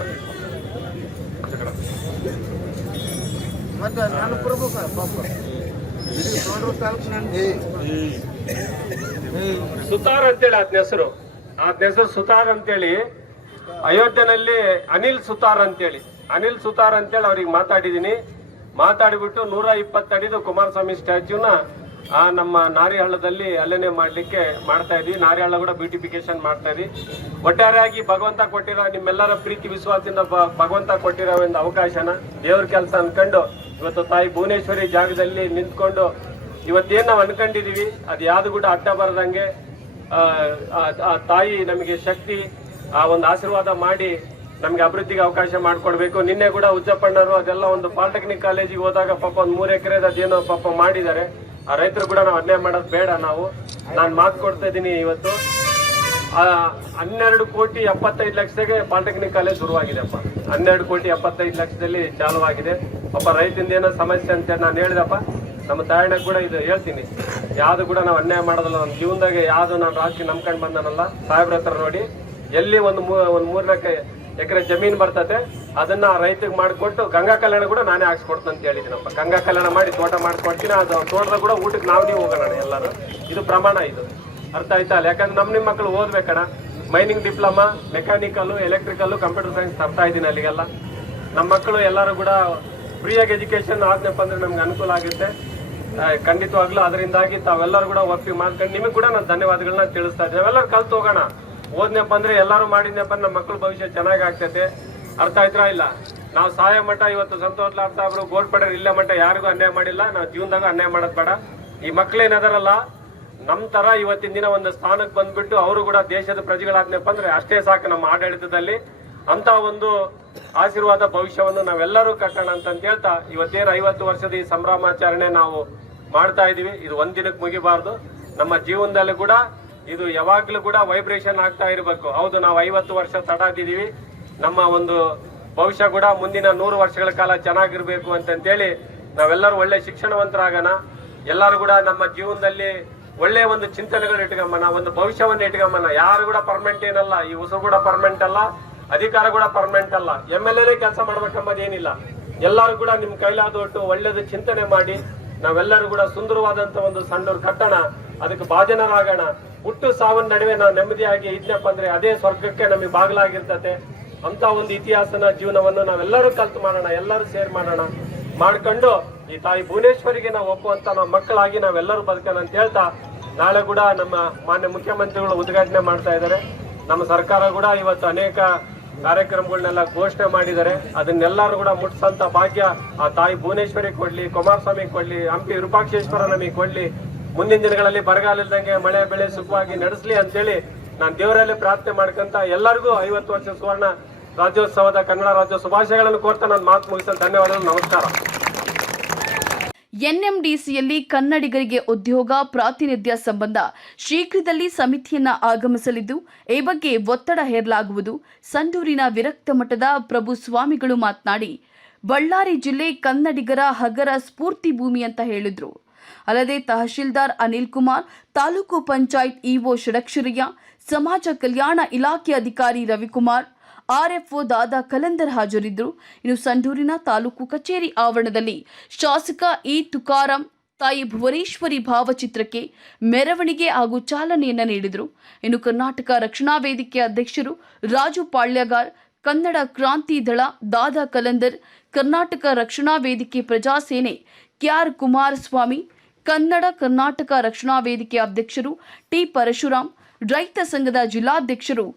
ಸುತಾರ್ ಅಂತೇಳಿ ಆತನ ಹೆಸರು ಸುತಾರ್ ಅಂತೇಳಿ. ಅಯೋಧ್ಯೆನಲ್ಲಿ ಅನಿಲ್ ಸುತಾರ್ ಅಂತೇಳಿ ಅವ್ರಿಗೆ ಮಾತಾಡಿದೀನಿ. ಮಾತಾಡಿಬಿಟ್ಟು 120 ಅಡಿದು ಕುಮಾರಸ್ವಾಮಿ ಸ್ಟ್ಯಾಚ್ಯೂನ ನಮ್ಮ ನಾರಿಹಳ್ಳದಲ್ಲಿ ಅಲ್ಲೇನೆ ಮಾಡ್ತಾ ಇದ್ವಿ. ನಾರಿಹಳ್ಳ ಕೂಡ ಬ್ಯೂಟಿಫಿಕೇಶನ್ ಮಾಡ್ತಾ ಇದ್ವಿ. ಒಟ್ಟಾರೆಯಾಗಿ ಭಗವಂತ ಕೊಟ್ಟಿರೋ ನಿಮ್ಮೆಲ್ಲರ ಪ್ರೀತಿ ವಿಶ್ವಾಸದಿಂದ ಭಗವಂತ ಕೊಟ್ಟಿರೋ ಒಂದು ಅವಕಾಶನ ದೇವ್ರ ಕೆಲಸ ಅನ್ಕೊಂಡು ಇವತ್ತು ತಾಯಿ ಭುವನೇಶ್ವರಿ ಜಾಗದಲ್ಲಿ ನಿಂತ್ಕೊಂಡು ಇವತ್ತೇನ್ ನಾವು ಅನ್ಕೊಂಡಿದೀವಿ ಅದು ಯಾವ್ದು ಕೂಡ ಅಡ್ಡ ಬರದಂಗೆ ಆ ತಾಯಿ ನಮಗೆ ಶಕ್ತಿ, ಆ ಒಂದು ಆಶೀರ್ವಾದ ಮಾಡಿ ನಮ್ಗೆ ಅಭಿವೃದ್ಧಿಗೆ ಅವಕಾಶ ಮಾಡ್ಕೊಡ್ಬೇಕು. ನಿನ್ನೆ ಕೂಡ ಉಜ್ಜಪ್ಪಣ್ಣರು ಅದೆಲ್ಲ ಒಂದು ಪಾಲಿಟೆಕ್ನಿಕ್ ಕಾಲೇಜಿಗೆ ಹೋದಾಗ ಪಾಪ ಒಂದು 3 ಎಕರೆದ ಅದೇನೋ ಪಾಪ ಮಾಡಿದ್ದಾರೆ. ಆ ರೈತರು ಕೂಡ ನಾವು ಅನ್ಯಾಯ ಮಾಡೋದು ಬೇಡ. ನಾನು ಮಾತು ಕೊಡ್ತಾ ಇದ್ದೀನಿ, ಇವತ್ತು 12,75,00,000ಗೆ ಪಾಲಿಟೆಕ್ನಿಕ್ ಕಾಲೇಜ್ ಶುರುವಾಗಿದೆಪ್ಪ. 12,75,00,000ದಲ್ಲಿ ಚಾಲುವಾಗಿದೆ. ಪಾಪ ರೈತರಿಂದ ಏನೋ ಸಮಸ್ಯೆ ಅಂತ ನಾನು ಹೇಳಿದಪ್ಪ. ನಮ್ಮ ತಾಯಣ್ಣ ಕೂಡ ಇದು ಹೇಳ್ತೀನಿ, ಯಾವ್ದು ಕೂಡ ನಾವು ಅನ್ಯಾಯ ಮಾಡೋದಲ್ಲ. ನಮ್ಮ ಜೀವನದಾಗ ಯಾವ್ದು ನಾನು ರಾಜಕೀಯ ನಂಬ್ಕೊಂಡು ಬಂದನಲ್ಲ, ಸಾಹೇಬ್ರ ಹತ್ರ ನೋಡಿ ಎಲ್ಲಿ ಒಂದು 3-4 ಎಕರೆ ಜಮೀನು ಬರ್ತದೆ ಅದನ್ನ ರೈತರಿಗೆ ಮಾಡಿಕೊಟ್ಟು ಗಂಗಾ ಕಲ್ಯಾಣ ಕೂಡ ನಾನೇ ಹಾಕ್ಸ್ಕೊಡ್ತೀನಿ ಅಂತ ಹೇಳಿದ್ದೀನಪ್ಪ. ಗಂಗಾ ಕಲ್ಯಾಣ ಮಾಡಿ ತೋಟ ಮಾಡ್ಕೊಡ್ತೀನಿ. ಅದು ತೋಟದಾಗ ಕೂಡ ಊಟಕ್ಕೆ ನೀವು ಹೋಗೋಣ ಎಲ್ಲರೂ. ಇದು ಪ್ರಮಾಣ, ಇದು ಅರ್ಥ ಆಯ್ತಾ? ಯಾಕಂದ್ರೆ ನಿಮ್ಮ ಮಕ್ಕಳು ಓದ್ಬೇಕಣ್ಣ. Mining diploma, mechanical, electrical, computer science ತರ್ತಾ ಇದ್ದೀನಿ ಅಲ್ಲಿಗೆಲ್ಲ. ನಮ್ಮ ಮಕ್ಕಳು ಎಲ್ಲರೂ ಕೂಡ ಫ್ರೀಯಾಗಿ ಎಜುಕೇಶನ್ ಆದ್ನಪ್ಪ ಅಂದ್ರೆ ನಮ್ಗೆ ಅನುಕೂಲ ಆಗುತ್ತೆ ಖಂಡಿತವಾಗ್ಲೂ. ಅದರಿಂದಾಗಿ ತಾವೆಲ್ಲರೂ ಕೂಡ ಒಪ್ಪಿಗೆ ಮಾಡ್ಕೊಂಡು ನಿಮಗೆ ಕೂಡ ನಾನು ಧನ್ಯವಾದಗಳನ್ನ ತಿಳಿಸ್ತಾ ಇದ್ದೀನಿ. ನಾವೆಲ್ಲರೂ ಕಲ್ತು ಹೋಗೋಣ. ಓದ್ನಪ್ಪ ಅಂದ್ರೆ ಎಲ್ಲರೂ ಮಾಡಿದ್ನಪ್ಪ ನಮ್ಮ ಮಕ್ಕಳ ಭವಿಷ್ಯ ಚೆನ್ನಾಗಿ ಆಗ್ತೈತೆ. ಅರ್ಥ ಆಯ್ತಾ? ಇಲ್ಲ ನಾವು ಸಹಾಯ ಮಠ ಇವತ್ತು ಸಂತೋಷ್ ಲಾಡ್ ಸಾಹೇಬ್ರು ಗೋಲ್ಡ್ ಪಡೆರ್ ಇಲ್ಲ ಮಠ ಯಾರಿಗೂ ಅನ್ಯಾಯ ಮಾಡಿಲ್ಲ. ನಾವು ಜೀವನದಾಗ ಅನ್ಯಾಯ ಮಾಡೋದು ಬೇಡ. ಈ ಮಕ್ಕಳೇನದಾರಲ್ಲ ನಮ್ಮ ತರ ಇವತ್ತಿನ ದಿನ ಒಂದು ಸ್ಥಾನಕ್ಕೆ ಬಂದ್ಬಿಟ್ಟು ಅವರು ಕೂಡ ದೇಶದ ಪ್ರಜೆಗಳಾದ್ನಪ್ಪ ಅಂದ್ರೆ ಅಷ್ಟೇ ಸಾಕು ನಮ್ಮ ಆಡಳಿತದಲ್ಲಿ. ಅಂತ ಒಂದು ಆಶೀರ್ವಾದ ಭವಿಷ್ಯವನ್ನು ನಾವೆಲ್ಲರೂ ಕಟ್ಟೋಣ ಅಂತ ಹೇಳ್ತಾ ಇವತ್ತೇನು 50 ವರ್ಷದ ಈ ಸಂಭ್ರಮಾಚರಣೆ ನಾವು ಮಾಡ್ತಾ ಇದೀವಿ. ಇದು ಒಂದಿನಕ್ಕೆ ಮುಗಿಬಾರ್ದು. ನಮ್ಮ ಜೀವನದಲ್ಲಿ ಕೂಡ ಇದು ಯಾವಾಗ್ಲೂ ಕೂಡ ವೈಬ್ರೇಷನ್ ಆಗ್ತಾ ಇರಬೇಕು. ಹೌದು, ನಾವು 50 ವರ್ಷ ತಡಾದಿದೀವಿ. ನಮ್ಮ ಒಂದು ಭವಿಷ್ಯ ಕೂಡ ಮುಂದಿನ 100 ವರ್ಷಗಳ ಕಾಲ ಚೆನ್ನಾಗಿರ್ಬೇಕು ಅಂತೇಳಿ ನಾವೆಲ್ಲರೂ ಒಳ್ಳೆ ಶಿಕ್ಷಣವಂತರಾಗೋಣ. ಎಲ್ಲರೂ ಕೂಡ ನಮ್ಮ ಜೀವನದಲ್ಲಿ ಒಳ್ಳೆ ಒಂದು ಚಿಂತನೆಗಳು ಇಟ್ಕೊಂಬನ, ಒಂದು ಭವಿಷ್ಯವನ್ನು ಇಟ್ಕೊಂಬನ. ಯಾರು ಕೂಡ ಪರ್ಮನೆಂಟ್ ಏನಲ್ಲ. ಈ ಉಸಿರು ಕೂಡ ಪರ್ಮನೆಂಟ್ ಅಲ್ಲ, ಅಧಿಕಾರ ಕೂಡ ಪರ್ಮನೆಂಟ್ ಅಲ್ಲ. MLA ಕೆಲಸ ಮಾಡ್ಬೇಕಂಬುದೇನಿಲ್ಲ. ಎಲ್ಲರೂ ಕೂಡ ನಿಮ್ ಕೈಲಾದೊಟ್ಟು ಒಳ್ಳೇದು ಚಿಂತನೆ ಮಾಡಿ ನಾವೆಲ್ಲರೂ ಕೂಡ ಸುಂದರವಾದಂತ ಒಂದು ಸಣ್ಣೂರು ಕಟ್ಟೋಣ. ಅದಕ್ಕೆ ಭಾಜನರಾಗೋಣ. ಹುಟ್ಟು ಸಾವಿನ ನಡುವೆ ನಾವು ನೆಮ್ಮದಿಯಾಗಿ ಇದ್ನಪ್ಪ ಅಂದ್ರೆ ಅದೇ ಸ್ವರ್ಗಕ್ಕೆ ನಮಗೆ ಬಾಗಿಲಾಗಿರ್ತತೆ. ಅಂತ ಒಂದು ಇತಿಹಾಸನ ಜೀವನವನ್ನು ನಾವೆಲ್ಲರೂ ಕಲ್ತು ಮಾಡೋಣ, ಎಲ್ಲರೂ ಸೇರ್ ಮಾಡೋಣ. ಮಾಡ್ಕೊಂಡು ಈ ತಾಯಿ ಭುವನೇಶ್ವರಿಗೆ ನಾವು ಒಪ್ಪುವಂತ ನಾವು ಮಕ್ಕಳಾಗಿ ನಾವೆಲ್ಲರೂ ಬದುಕೋಣ ಅಂತ ಹೇಳ್ತಾ, ನಾಳೆ ಕೂಡ ನಮ್ಮ ಮಾನ್ಯ ಮುಖ್ಯಮಂತ್ರಿಗಳು ಉದ್ಘಾಟನೆ ಮಾಡ್ತಾ ಇದ್ದಾರೆ. ನಮ್ಮ ಸರ್ಕಾರ ಕೂಡ ಇವತ್ತು ಅನೇಕ ಕಾರ್ಯಕ್ರಮಗಳನ್ನೆಲ್ಲ ಘೋಷಣೆ ಮಾಡಿದ್ದಾರೆ. ಅದನ್ನೆಲ್ಲರೂ ಕೂಡ ಮುಟ್ಸಂತ ಭಾಗ್ಯ ಆ ತಾಯಿ ಭುವನೇಶ್ವರಿ ಕೊಡ್ಲಿ, ಕುಮಾರಸ್ವಾಮಿ ಕೊಡ್ಲಿ, ಹಂಪಿ ವಿರೂಪಾಕ್ಷೇಶ್ವರ ನಮಗೆ ಕೊಡ್ಲಿ. ಮುಂದಿನ ದಿನಗಳಲ್ಲಿ ಬರಗಾಲ ಇಲ್ದಂಗೆ ಮಳೆ ಬೆಳೆ ಸುಖವಾಗಿ ನಡೆಸಲಿ ಅಂತೇಳಿ ನಾನು ದೇವರಲ್ಲಿ ಪ್ರಾರ್ಥನೆ ಮಾಡ್ಕೊಂತ ಎಲ್ಲರಿಗೂ 50 ವರ್ಷ ಸುವರ್ಣ ರಾಜ್ಯೋತ್ಸವದ ಕನ್ನಡ ರಾಜ್ಯೋತ್ಸವ ಶುಭಾಶಯಗಳನ್ನು ಕೋರ್ತಾ ನಾನು ಮಾತು ಮುಗಿಸ್ತೇನೆ. ಧನ್ಯವಾದಗಳು, ನಮಸ್ಕಾರ. ಎನ್ಎಂಡಿಸಿಯಲ್ಲಿ ಕನ್ನಡಿಗರಿಗೆ ಉದ್ಯೋಗ ಪ್ರಾತಿನಿಧ್ಯ ಸಂಬಂಧ ಶೀಘ್ರದಲ್ಲಿ ಸಮಿತಿಯನ್ನ ಆಗಮಿಸಲಿದ್ದು ಈ ಬಗ್ಗೆ ಒತ್ತಡ ಹೇರಲಾಗುವುದು. ಸಂಡೂರಿನ ವಿರಕ್ತ ಮಠದ ಪ್ರಭು ಸ್ವಾಮಿಗಳು ಮಾತನಾಡಿ, ಬಳ್ಳಾರಿ ಜಿಲ್ಲೆ ಕನ್ನಡಿಗರ ಹಗರ ಸ್ಫೂರ್ತಿ ಭೂಮಿ ಅಂತ ಹೇಳಿದ್ರು. ಅಲ್ಲದೆ ತಹಶೀಲ್ದಾರ್ ಅನಿಲ್ ಕುಮಾರ್, ತಾಲೂಕು ಪಂಚಾಯತ್ ಇಒ ಷಡಕ್ಷರಯ್ಯ, ಸಮಾಜ ಕಲ್ಯಾಣ ಇಲಾಖೆ ಅಧಿಕಾರಿ ರವಿಕುಮಾರ್, ಆರ್ಎಫ್ಒ ದಾದಾ ಕಲಂದರ್ ಹಾಜರಿದ್ದರು. ಇನ್ನು ಸಂಡೂರಿನ ತಾಲೂಕು ಕಚೇರಿ ಆವರಣದಲ್ಲಿ ಶಾಸಕ ಇ ತುಕಾರಾಂ ತಾಯಿ ಭುವನೇಶ್ವರಿ ಭಾವಚಿತ್ರಕ್ಕೆ ಮೆರವಣಿಗೆ ಹಾಗೂ ಚಾಲನೆಯನ್ನ ನೀಡಿದರು. ಇನ್ನು ಕರ್ನಾಟಕ ರಕ್ಷಣಾ ವೇದಿಕೆ ಅಧ್ಯಕ್ಷರು ರಾಜು ಪಾಳ್ಯಗಾರ್, ಕನ್ನಡ ಕ್ರಾಂತಿ ದಳ ದಾದಾ ಕಲಂದರ್, ಕರ್ನಾಟಕ ರಕ್ಷಣಾ ವೇದಿಕೆ ಪ್ರಜಾಸೇನೆ ಕೆಆರ್ ಕುಮಾರಸ್ವಾಮಿ, ಕರ್ನಾಟಕ ರಕ್ಷಣಾ ವೇದಿಕೆ ಅಧ್ಯಕ್ಷರು ಟಿ ಪರಶುರಾಮ್, ರೈತ ಸಂಘದ ಜಿಲ್ಲಾಧ್ಯಕ್ಷರು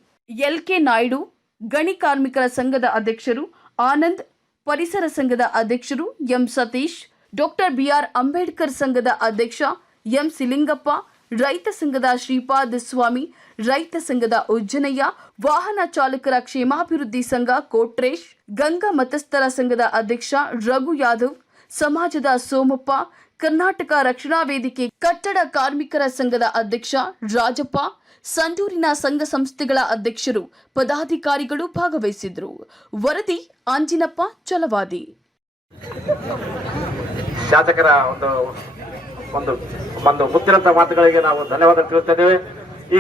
ಎಲ್ಕೆ ನಾಯ್ಡು, ಗಣಿ ಕಾರ್ಮಿಕರ ಸಂಘದ ಅಧ್ಯಕ್ಷರು ಆನಂದ್, ಪರಿಸರ ಸಂಘದ ಅಧ್ಯಕ್ಷರು M Satish, doctor BR Ambedkar ಸಂಘದ ಅಧ್ಯಕ್ಷ ಎಂ ಸಿಲಿಂಗಪ್ಪ, ರೈತ ಸಂಘದ ಶ್ರೀಪಾದ್ ಸ್ವಾಮಿ, ರೈತ ಸಂಘದ ಉಜ್ಜನಯ್ಯ, ವಾಹನ ಚಾಲಕರ ಕ್ಷೇಮಾಭಿವೃದ್ಧಿ ಸಂಘ ಕೋಟ್ರೇಶ್, ಗಂಗಾ ಮತಸ್ಥರ ಸಂಘದ ಅಧ್ಯಕ್ಷ ರಘು ಯಾದವ್, ಸಮಾಜದ ಸೋಮಪ್ಪ, ಕರ್ನಾಟಕ ರಕ್ಷಣಾ ವೇದಿಕೆ ಕಟ್ಟಡ ಕಾರ್ಮಿಕರ ಸಂಘದ ಅಧ್ಯಕ್ಷ ರಾಜಪ್ಪ, ಸಂಡೂರಿನ ಸಂಘ ಸಂಸ್ಥೆಗಳ ಅಧ್ಯಕ್ಷರು ಪದಾಧಿಕಾರಿಗಳು ಭಾಗವಹಿಸಿದ್ರು. ವರದಿ ಆಂಜಿನಪ್ಪ ಚಲವಾದಿ. ಶಾಸಕರ ಒಂದು ಮುತ್ತಿನಂತ ಮಾತುಗಳಿಗೆ ನಾವು ಧನ್ಯವಾದ ತಿಳಿಸ್ತಾ ಇದ್ದೇವೆ.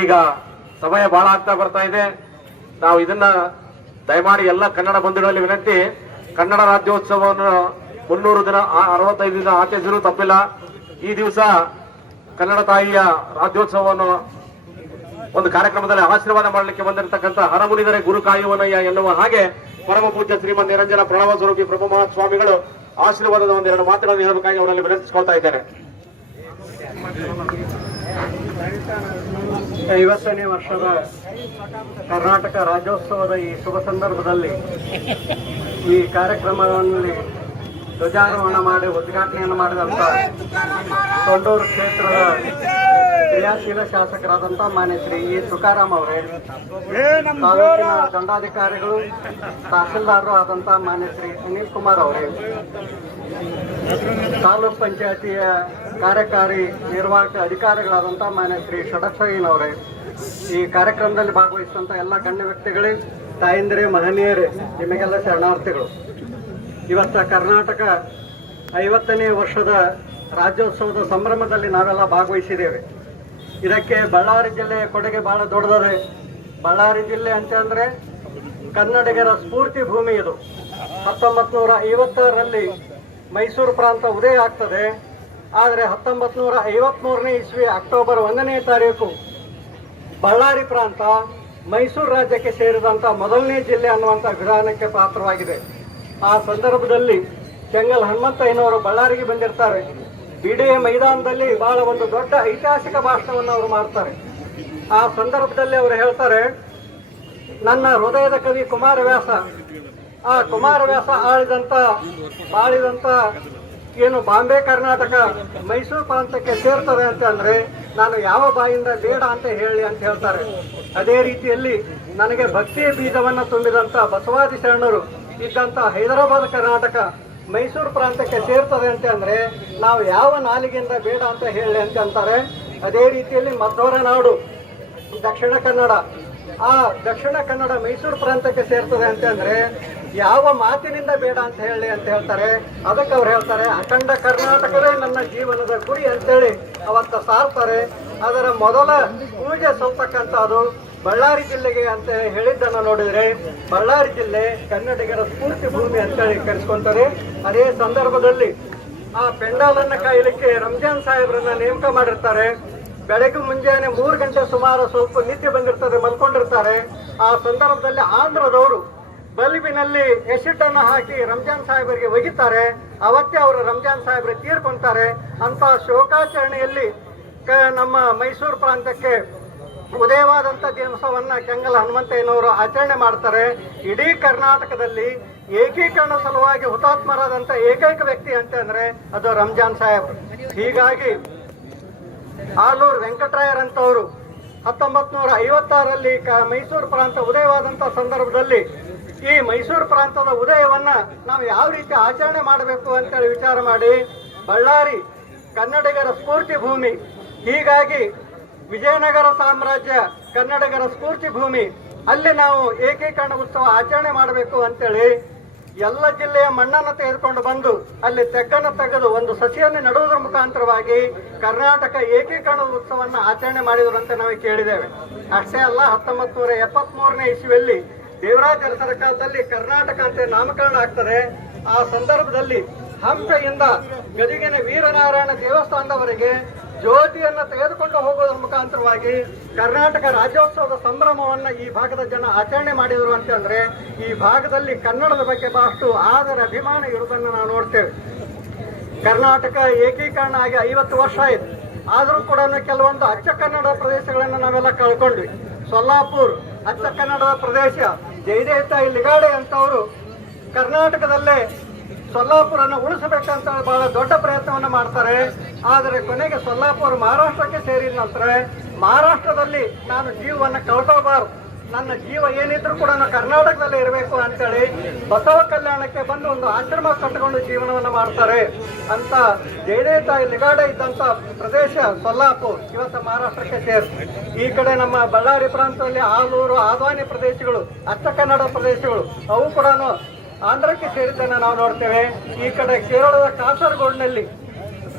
ಈಗ ಸಮಯ ಬಹಳ ಆಗ್ತಾ ಬರ್ತಾ ಇದೆ. ನಾವು ಇದನ್ನ ದಯಮಾಡಿ ಎಲ್ಲ ಕನ್ನಡ ಬಂಧುಗಳಲ್ಲಿ ವಿನಂತಿ, ಕನ್ನಡ ರಾಜ್ಯೋತ್ಸವವನ್ನು 300 ದಿನ 65 ದಿನ ಆಚರಿಸಿರೂ ತಪ್ಪಿಲ್ಲ. ಈ ದಿವಸ ಕನ್ನಡ ತಾಯಿಯ ರಾಜ್ಯೋತ್ಸವವನ್ನು ಒಂದು ಕಾರ್ಯಕ್ರಮದಲ್ಲಿ ಆಶೀರ್ವಾದ ಮಾಡಲಿಕ್ಕೆ ಬಂದಿರತಕ್ಕಂಥ ಹರಮುನಿದರೆ ಗುರು ಕಾಯುವನಯ್ಯ ಎನ್ನುವ ಹಾಗೆ ಪರಮ ಪೂಜ್ಯ ಶ್ರೀಮನ್ ನಿರಂಜನ ಪ್ರಣವ ಸ್ವರೂಪಿ ಪ್ರಭು ಮಹಾಸ್ವಾಮಿಗಳು ಆಶೀರ್ವಾದದ ಒಂದೆರಡು ಮಾತುಗಳನ್ನು ಹೇಳಬೇಕಾಗಿ ಅವರಲ್ಲಿ ವಿನಂತಿಸಿಕೊಳ್ತಾ ಇದ್ದೇನೆ. 50ನೇ ವರ್ಷದ ಕರ್ನಾಟಕ ರಾಜ್ಯೋತ್ಸವದ ಈ ಶುಭ ಸಂದರ್ಭದಲ್ಲಿ ಈ ಕಾರ್ಯಕ್ರಮದಲ್ಲಿ ಧ್ವಜಾರೋಹಣ ಮಾಡಿ ಉದ್ಘಾಟನೆಯನ್ನು ಮಾಡಿದಂಥ ತೊಂಡೂರು ಕ್ಷೇತ್ರದ ಕ್ರಿಯಾಶೀಲ ಶಾಸಕರಾದಂಥ ಮಾನ್ಯ ಶ್ರೀ ಇ ತುಕಾರಾಮ್ ಅವರೇ, ತಾಲೂಕಿನ ದಂಡಾಧಿಕಾರಿಗಳು ತಹಸೀಲ್ದಾರರು ಆದಂಥ ಮಾನ್ಯ ಶ್ರೀ ಅನಿಲ್ ಕುಮಾರ್ ಅವರೇ, ತಾಲೂಕ್ ಪಂಚಾಯತಿಯ ಕಾರ್ಯಕಾರಿ ನಿರ್ವಾಹಕ ಅಧಿಕಾರಿಗಳಾದಂಥ ಮಾನ್ಯ ಶ್ರೀ ಷಡಕ್ಷಯ್ಯನವರೇ, ಈ ಕಾರ್ಯಕ್ರಮದಲ್ಲಿ ಭಾಗವಹಿಸಿದಂಥ ಎಲ್ಲ ಗಣ್ಯ ವ್ಯಕ್ತಿಗಳೇ, ತಾಯಂದಿರೇ, ಮಹನೀಯರೇ, ನಿಮಗೆಲ್ಲ ಶರಣಾರ್ಥಿಗಳು. ಇವತ್ತು ಕರ್ನಾಟಕ 50ನೇ ವರ್ಷದ ರಾಜ್ಯೋತ್ಸವದ ಸಂಭ್ರಮದಲ್ಲಿ ನಾವೆಲ್ಲ ಭಾಗವಹಿಸಿದ್ದೇವೆ. ಇದಕ್ಕೆ ಬಳ್ಳಾರಿ ಜಿಲ್ಲೆಯ ಕೊಡುಗೆ ಬಹಳ ದೊಡ್ಡದಿದೆ. ಬಳ್ಳಾರಿ ಜಿಲ್ಲೆ ಅಂತಂದರೆ ಕನ್ನಡಿಗರ ಸ್ಫೂರ್ತಿ ಭೂಮಿ. ಇದು 1950ರಲ್ಲಿ ಮೈಸೂರು ಪ್ರಾಂತ ಉದಯ ಆಗ್ತದೆ. ಆದರೆ 1953ನೇ ಇಸ್ವಿ ಅಕ್ಟೋಬರ್ 1ನೇ ತಾರೀಕು ಬಳ್ಳಾರಿ ಪ್ರಾಂತ ಮೈಸೂರು ರಾಜ್ಯಕ್ಕೆ ಸೇರಿದಂಥ ಮೊದಲನೇ ಜಿಲ್ಲೆ ಅನ್ನುವಂಥ ವಿಧಾನಕ್ಕೆ ಪಾತ್ರವಾಗಿದೆ. ಆ ಸಂದರ್ಭದಲ್ಲಿ ಕೆಂಗಲ್ ಹನುಮಂತಯ್ಯನವರು ಬಳ್ಳಾರಿಗೆ ಬಂದಿರ್ತಾರೆ. ಬಿಡಿಎ ಮೈದಾನದಲ್ಲಿ ಬಹಳ ಒಂದು ದೊಡ್ಡ ಐತಿಹಾಸಿಕ ಭಾಷಣವನ್ನು ಅವರು ಮಾಡ್ತಾರೆ. ಆ ಸಂದರ್ಭದಲ್ಲಿ ಅವರು ಹೇಳ್ತಾರೆ, ನನ್ನ ಹೃದಯದ ಕವಿ ಕುಮಾರವ್ಯಾಸ, ಆ ಕುಮಾರವ್ಯಾಸ ಬಾಳಿದಂಥ ಏನು ಬಾಂಬೆ ಕರ್ನಾಟಕ ಮೈಸೂರು ಪ್ರಾಂತಕ್ಕೆ ಸೇರ್ತದೆ ಅಂತಂದ್ರೆ ನಾನು ಯಾವ ಬಾಯಿಂದ ಬೇಡ ಅಂತ ಹೇಳಿ ಅಂತ ಹೇಳ್ತಾರೆ. ಅದೇ ರೀತಿಯಲ್ಲಿ ನನಗೆ ಭಕ್ತಿಯ ಬೀಜವನ್ನು ತುಂಬಿದಂಥ ಬಸವಾದಿ ಶರಣರು ಇದ್ದಂಥ ಹೈದರಾಬಾದ್ ಕರ್ನಾಟಕ ಮೈಸೂರು ಪ್ರಾಂತಕ್ಕೆ ಸೇರ್ತದೆ ಅಂತಂದ್ರೆ ನಾವು ಯಾವ ನಾಲಿಗೆಯಿಂದ ಬೇಡ ಅಂತ ಹೇಳಿ ಅಂತ ಅಂತಾರೆ. ಅದೇ ರೀತಿಯಲ್ಲಿ ಮಧ್ವರ ನಾಡು ದಕ್ಷಿಣ ಕನ್ನಡ, ಆ ದಕ್ಷಿಣ ಕನ್ನಡ ಮೈಸೂರು ಪ್ರಾಂತಕ್ಕೆ ಸೇರ್ತದೆ ಅಂತಂದ್ರೆ ಯಾವ ಮಾತಿನಿಂದ ಬೇಡ ಅಂತ ಹೇಳಿ ಅಂತ ಹೇಳ್ತಾರೆ. ಅದಕ್ಕೆ ಅವ್ರು ಹೇಳ್ತಾರೆ, ಅಖಂಡ ಕರ್ನಾಟಕವೇ ನನ್ನ ಜೀವನದ ಗುರಿ ಅಂತೇಳಿ ಅವತ್ತ ಸಾರ್ತಾರೆ. ಅದರ ಮೊದಲ ಪೂಜೆ ಸಲ್ತಕ್ಕಂಥದ್ದು ಬಳ್ಳಾರಿ ಜಿಲ್ಲೆಗೆ ಅಂತ ಹೇಳಿದ್ದನ್ನು ನೋಡಿದರೆ ಬಳ್ಳಾರಿ ಜಿಲ್ಲೆ ಕನ್ನಡಿಗರ ಸ್ಫೂರ್ತಿ ಭೂಮಿ ಅಂತೇಳಿ ಕರೆಸ್ಕೊಂತಾರೆ. ಅದೇ ಸಂದರ್ಭದಲ್ಲಿ ಆ ಪೆಂಡಾಲನ್ನು ಕಾಯಲಿಕ್ಕೆ ರಂಜಾನ್ ಸಾಹೇಬ್ರನ್ನ ನೇಮಕ ಮಾಡಿರ್ತಾರೆ. ಬೆಳಗ್ಗೆ ಮುಂಜಾನೆ 3 ಗಂಟೆ ಸುಮಾರು ಸ್ವಲ್ಪ ನಿದ್ದೆ ಬಂದಿರ್ತದೆ, ಮಲ್ಕೊಂಡಿರ್ತಾರೆ. ಆ ಸಂದರ್ಭದಲ್ಲಿ ಆಂಧ್ರದವರು ಬಲ್ಬಿನಲ್ಲಿ ಎಸಿಡ್ ಅನ್ನು ಹಾಕಿ ರಂಜಾನ್ ಸಾಹೇಬರಿಗೆ ಒಗಿತಾರೆ. ಅವತ್ತೇ ಅವರು ರಂಜಾನ್ ಸಾಹೇಬ್ರೆ ತೀರ್ಕೊಂತಾರೆ. ಅಂತ ಶೋಕಾಚರಣೆಯಲ್ಲಿ ನಮ್ಮ ಮೈಸೂರು ಪ್ರಾಂತಕ್ಕೆ ಉದಯವಾದಂಥ ದಿವಸವನ್ನ ಕೆಂಗಲ್ ಹನುಮಂತಯ್ಯನವರು ಆಚರಣೆ ಮಾಡ್ತಾರೆ. ಇಡೀ ಕರ್ನಾಟಕದಲ್ಲಿ ಏಕೀಕರಣ ಸಲುವಾಗಿ ಹುತಾತ್ಮರಾದಂಥ ಏಕೈಕ ವ್ಯಕ್ತಿ ಅಂತಂದ್ರೆ ಅದು ರಂಜಾನ್ ಸಾಹೇಬ್ರು. ಹೀಗಾಗಿ ಆಲೂರು ವೆಂಕಟರಾಯರಂತವರು 1956ರಲ್ಲಿ ಮೈಸೂರು ಪ್ರಾಂತ ಉದಯವಾದಂಥ ಸಂದರ್ಭದಲ್ಲಿ ಈ ಮೈಸೂರು ಪ್ರಾಂತದ ಉದಯವನ್ನ ನಾವು ಯಾವ ರೀತಿ ಆಚರಣೆ ಮಾಡಬೇಕು ಅಂತೇಳಿ ವಿಚಾರ ಮಾಡಿ ಬಳ್ಳಾರಿ ಕನ್ನಡಿಗರ ಸ್ಫೂರ್ತಿ ಭೂಮಿ, ಹೀಗಾಗಿ ವಿಜಯನಗರ ಸಾಮ್ರಾಜ್ಯ ಕನ್ನಡಿಗರ ಸ್ಫೂರ್ತಿ ಭೂಮಿ, ಅಲ್ಲಿ ನಾವು ಏಕೀಕರಣ ಉತ್ಸವ ಆಚರಣೆ ಮಾಡಬೇಕು ಅಂತೇಳಿ ಎಲ್ಲ ಜಿಲ್ಲೆಯ ಮಣ್ಣನ್ನು ತೆಗೆದುಕೊಂಡು ಬಂದು ಅಲ್ಲಿ ತೆಗ್ಗನ್ನು ತೆಗೆದು ಒಂದು ಸಸಿಯನ್ನು ನೆಡುವುದರ ಮುಖಾಂತರವಾಗಿ ಕರ್ನಾಟಕ ಏಕೀಕರಣ ಉತ್ಸವವನ್ನು ಆಚರಣೆ ಮಾಡಿದರು ಅಂತ ನಾವು ಕೇಳಿದ್ದೇವೆ. ಅಷ್ಟೇ ಅಲ್ಲ, 1973ನೇ ಇಸ್ವಿಯಲ್ಲಿ ದೇವರಾಜ ಅರಸರ ಕಾಲದಲ್ಲಿ ಕರ್ನಾಟಕ ಅಂತ ನಾಮಕರಣ ಆಗ್ತದೆ. ಆ ಸಂದರ್ಭದಲ್ಲಿ ಹಂಪೆಯಿಂದ ಗದಿಗಿನ ವೀರನಾರಾಯಣ ದೇವಸ್ಥಾನದವರೆಗೆ ಜ್ಯೋತಿಯನ್ನು ತೆಗೆದುಕೊಂಡು ಹೋಗೋದ್ರ ಮುಖಾಂತರವಾಗಿ ಕರ್ನಾಟಕ ರಾಜ್ಯೋತ್ಸವದ ಸಂಭ್ರಮವನ್ನು ಈ ಭಾಗದ ಜನ ಆಚರಣೆ ಮಾಡಿದರು ಅಂತಂದ್ರೆ ಈ ಭಾಗದಲ್ಲಿ ಕನ್ನಡದ ಬಗ್ಗೆ ಬಹಳಷ್ಟು ಆದರ ಅಭಿಮಾನ ಇರುವುದನ್ನು ನಾವು ನೋಡ್ತೇವೆ. ಕರ್ನಾಟಕ ಏಕೀಕರಣ ಆಗಿ 50 ವರ್ಷ ಆಯಿತು. ಆದರೂ ಕೂಡ ಕೆಲವೊಂದು ಅಚ್ಚ ಕನ್ನಡ ಪ್ರದೇಶಗಳನ್ನು ನಾವೆಲ್ಲ ಕಳ್ಕೊಂಡ್ವಿ. ಸೊಲ್ಲಾಪುರ್ ಅಚ್ಚ ಕನ್ನಡದ ಪ್ರದೇಶ, ಜಯದೇವತಾಯಿ ಲಿಗಾಡೆ ಅಂತವರು ಕರ್ನಾಟಕದಲ್ಲೇ ಸೊಲ್ಲಾಪುರನ್ನು ಉಳಿಸಬೇಕಂತ ಬಹಳ ದೊಡ್ಡ ಪ್ರಯತ್ನವನ್ನು ಮಾಡ್ತಾರೆ. ಆದರೆ ಕೊನೆಗೆ ಸೊಲ್ಲಾಪುರ ಮಹಾರಾಷ್ಟ್ರಕ್ಕೆ ಸೇರಿದ ನಂತರ ಮಹಾರಾಷ್ಟ್ರದಲ್ಲಿ ನಾನು ಜೀವವನ್ನು ಕಳ್ಕೋಬಾರ್ದು, ನನ್ನ ಜೀವ ಏನಿದ್ರು ಕೂಡ ಕರ್ನಾಟಕದಲ್ಲಿ ಇರಬೇಕು ಅಂತೇಳಿ ಬಸವ ಕಲ್ಯಾಣಕ್ಕೆ ಬಂದು ಒಂದು ಆಶ್ರಮ ಕಟ್ಟಿಕೊಂಡು ಜೀವನವನ್ನು ಮಾಡ್ತಾರೆ. ಅಂತ ಜಯದೇವತಾಯಿ ಲಿಗಾಡೆ ಇದ್ದಂಥ ಪ್ರದೇಶ ಸೊಲ್ಲಾಪುರ್ ಇವತ್ತು ಮಹಾರಾಷ್ಟ್ರಕ್ಕೆ ಸೇರಿ. ಈ ಕಡೆ ನಮ್ಮ ಬಳ್ಳಾರಿ ಪ್ರಾಂತದಲ್ಲಿ ಆಲೂರು, ಆದ್ವಾನಿ ಪ್ರದೇಶಗಳು, ಅಚ್ಚ ಕನ್ನಡ ಪ್ರದೇಶಗಳು ಅವು ಕೂಡ ಆಂಧ್ರಕ್ಕೆ ಸೇರಿದ್ದನ್ನು ನಾವು ನೋಡ್ತೇವೆ. ಈ ಕಡೆ ಕೇರಳದ ಕಾಸರಗೋಡಿನಲ್ಲಿ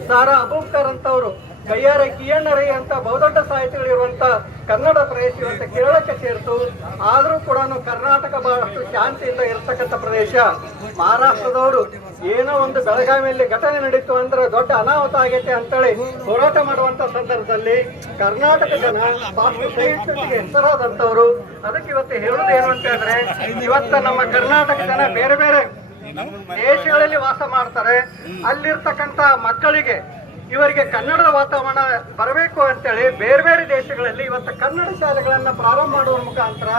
ಸಾರಾ ಅಬೂಬ್ಕರ್ ಅಂತವರು, ಕೈಯಾರೆ ಕಿಯಣ್ಣರೈ ಅಂತ ಬಹುದೊಡ್ಡ ಸಾಹಿತಿಗಳಿರುವಂಥ ಕನ್ನಡ ಪ್ರದೇಶ ಇವತ್ತು ಕೇರಳಕ್ಕೆ ಸೇರಿತು. ಆದರೂ ಕೂಡ ಕರ್ನಾಟಕ ಬಹಳಷ್ಟು ಶಾಂತಿಯಿಂದ ಇರತಕ್ಕಂಥ ಪ್ರದೇಶ. ಮಹಾರಾಷ್ಟ್ರದವರು ಏನೋ ಒಂದು ಬೆಳಗಾವಿಯಲ್ಲಿ ಘಟನೆ ನಡೀತು ಅಂದ್ರೆ ದೊಡ್ಡ ಅನಾಹುತ ಆಗೈತೆ ಅಂತೇಳಿ ಹೋರಾಟ ಮಾಡುವಂತ ಸಂದರ್ಭದಲ್ಲಿ ಕರ್ನಾಟಕ ಜನ ಬಹಳಷ್ಟು ಸಹಿಷ್ಣುತೆಗೆ ಹೆಸರಾದಂಥವ್ರು. ಅದಕ್ಕೆ ಇವತ್ತು ಹೇಳುವುದು ಏನು ಅಂತ ಹೇಳಿದ್ರೆ, ಇವತ್ತು ನಮ್ಮ ಕರ್ನಾಟಕ ಜನ ಬೇರೆ ಬೇರೆ ದೇಶಗಳಲ್ಲಿ ವಾಸ ಮಾಡ್ತಾರೆ. ಅಲ್ಲಿರ್ತಕ್ಕಂಥ ಮಕ್ಕಳಿಗೆ ಇವರಿಗೆ ಕನ್ನಡದ ವಾತಾವರಣ ಬರಬೇಕು ಅಂತೇಳಿ ಬೇರೆ ಬೇರೆ ದೇಶಗಳಲ್ಲಿ ಇವತ್ತು ಕನ್ನಡ ಶಾಲೆಗಳನ್ನ ಪ್ರಾರಂಭ ಮಾಡುವ ಮುಖಾಂತರ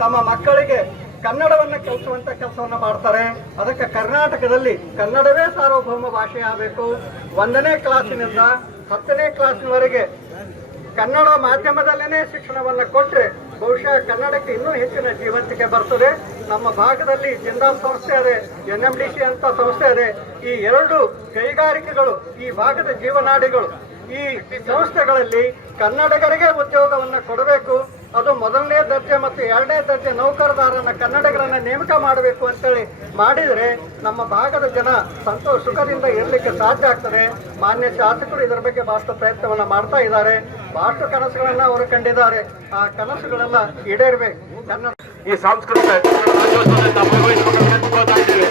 ತಮ್ಮ ಮಕ್ಕಳಿಗೆ ಕನ್ನಡವನ್ನು ಕಲಿಸುವಂತ ಕೆಲಸವನ್ನ ಮಾಡ್ತಾರೆ. ಅದಕ್ಕೆ ಕರ್ನಾಟಕದಲ್ಲಿ ಕನ್ನಡವೇ ಸಾರ್ವಭೌಮ ಭಾಷೆ ಆಗಬೇಕು. 1ನೇ ಕ್ಲಾಸಿನಿಂದ 10ನೇ ಕ್ಲಾಸಿನವರೆಗೆ ಕನ್ನಡ ಮಾಧ್ಯಮದಲ್ಲೇನೆ ಶಿಕ್ಷಣವನ್ನು ಕೊಟ್ಟರೆ ಬಹುಶಃ ಕನ್ನಡಕ್ಕೆ ಇನ್ನೂ ಹೆಚ್ಚಿನ ಜೀವಂತಿಕೆ ಬರ್ತದೆ. ನಮ್ಮ ಭಾಗದಲ್ಲಿ ಜಿಂದಾಲ್ ಸಂಸ್ಥೆ ಇದೆ, NMDC ಅಂತ ಸಂಸ್ಥೆ ಇದೆ. ಈ 2 ಕೈಗಾರಿಕೆಗಳು ಈ ಭಾಗದ ಜೀವನಾಡಿಗಳು. ಈ ಸಂಸ್ಥೆಗಳಲ್ಲಿ ಕನ್ನಡಿಗರಿಗೆ ಉದ್ಯೋಗವನ್ನು ಕೊಡಬೇಕು. ಅದು 1ನೇ ದರ್ಜೆ ಮತ್ತು 2ನೇ ದರ್ಜೆ ನೌಕರದಾರನ ಕನ್ನಡಿಗರನ್ನ ನೇಮಕ ಮಾಡಬೇಕು ಅಂತೇಳಿ ಮಾಡಿದರೆ ನಮ್ಮ ಭಾಗದ ಜನ ಸುಖದಿಂದ ಇರಲಿಕ್ಕೆ ಸಾಧ್ಯ ಆಗ್ತದೆ. ಮಾನ್ಯ ಶಾಸಕರು ಇದರ ಬಗ್ಗೆ ಬಹಳಷ್ಟು ಪ್ರಯತ್ನವನ್ನ ಮಾಡ್ತಾ ಇದ್ದಾರೆ. ಬಹಳಷ್ಟು ಕನಸುಗಳನ್ನ ಅವರು ಕಂಡಿದ್ದಾರೆ. ಆ ಕನಸುಗಳೆಲ್ಲ ಈಡೇರಬೇಕು. ಕನ್ನಡ ಈ ಸಾಂಸ್ಕೃತಿಕ ರಾಜ್ಯೋತ್ಸವದಲ್ಲಿ ನಾವು ಭಾಗವಹಿಸಿಕೊಂಡು ನೆನಪುಕೊಳ್ತಾ ಇದ್ದೇವೆ.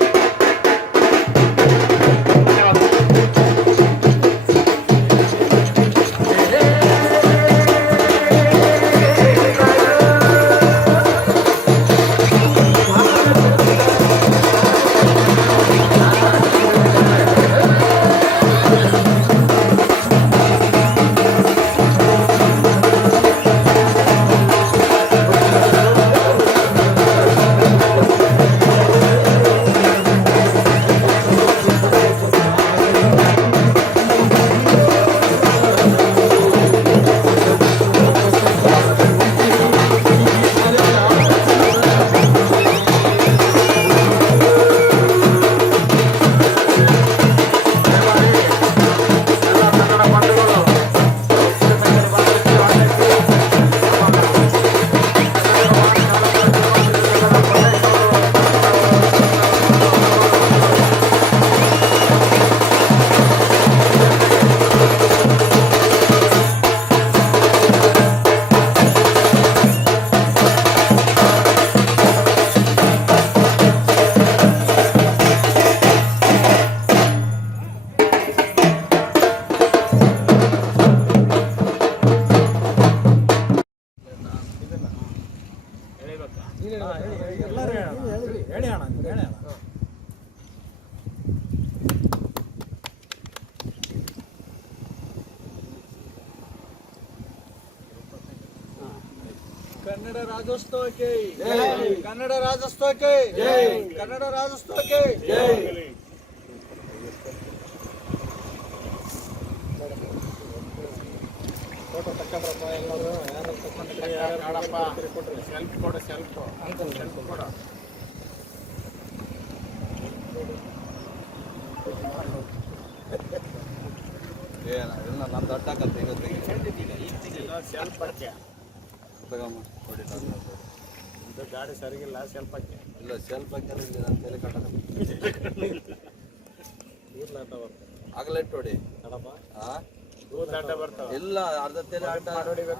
ಕನ್ನಡ ರಾಜ್ಯೋತ್ಸವಕ್ಕೆ ಕನ್ನಡ ರಾಜ್ಯೋತ್ಸವಕ್ಕೆ ಕನ್ನಡ ರಾಜ್ಯೋತ್ಸವಕ್ಕೆ ಫೋಟೋ ತಕೊಂಡ್ರಪ್ಪ ಎಲ್ಲರೂ ಯಾರು ತಕೊಂಡ್ರಿ ಯಾರು ಸೆಲ್ಫ್ ಕೊಡು ಸೆಲ್ಫ್ ಅಂಕಲ್ ಸೆಲ್ಫ್ ಕೊಡ ಏನ ನಮ್ಮ ದೊಡ್ಡ ಸೆಲ್ಫ್ ಪರಿಚಯ ಗಾಡಿ ಸರಿಗಿಲ್ಲ ಸ್ವಲ್ಪ ಇಲ್ಲ ಸ್ವಲ್ಪ ತಲೆ ಆಗಲ್ಲ ನೋಡಿ ಇಲ್ಲ ಅರ್ಧ ತಲೆ ಆಟ ಅವ್ರಿಗೆ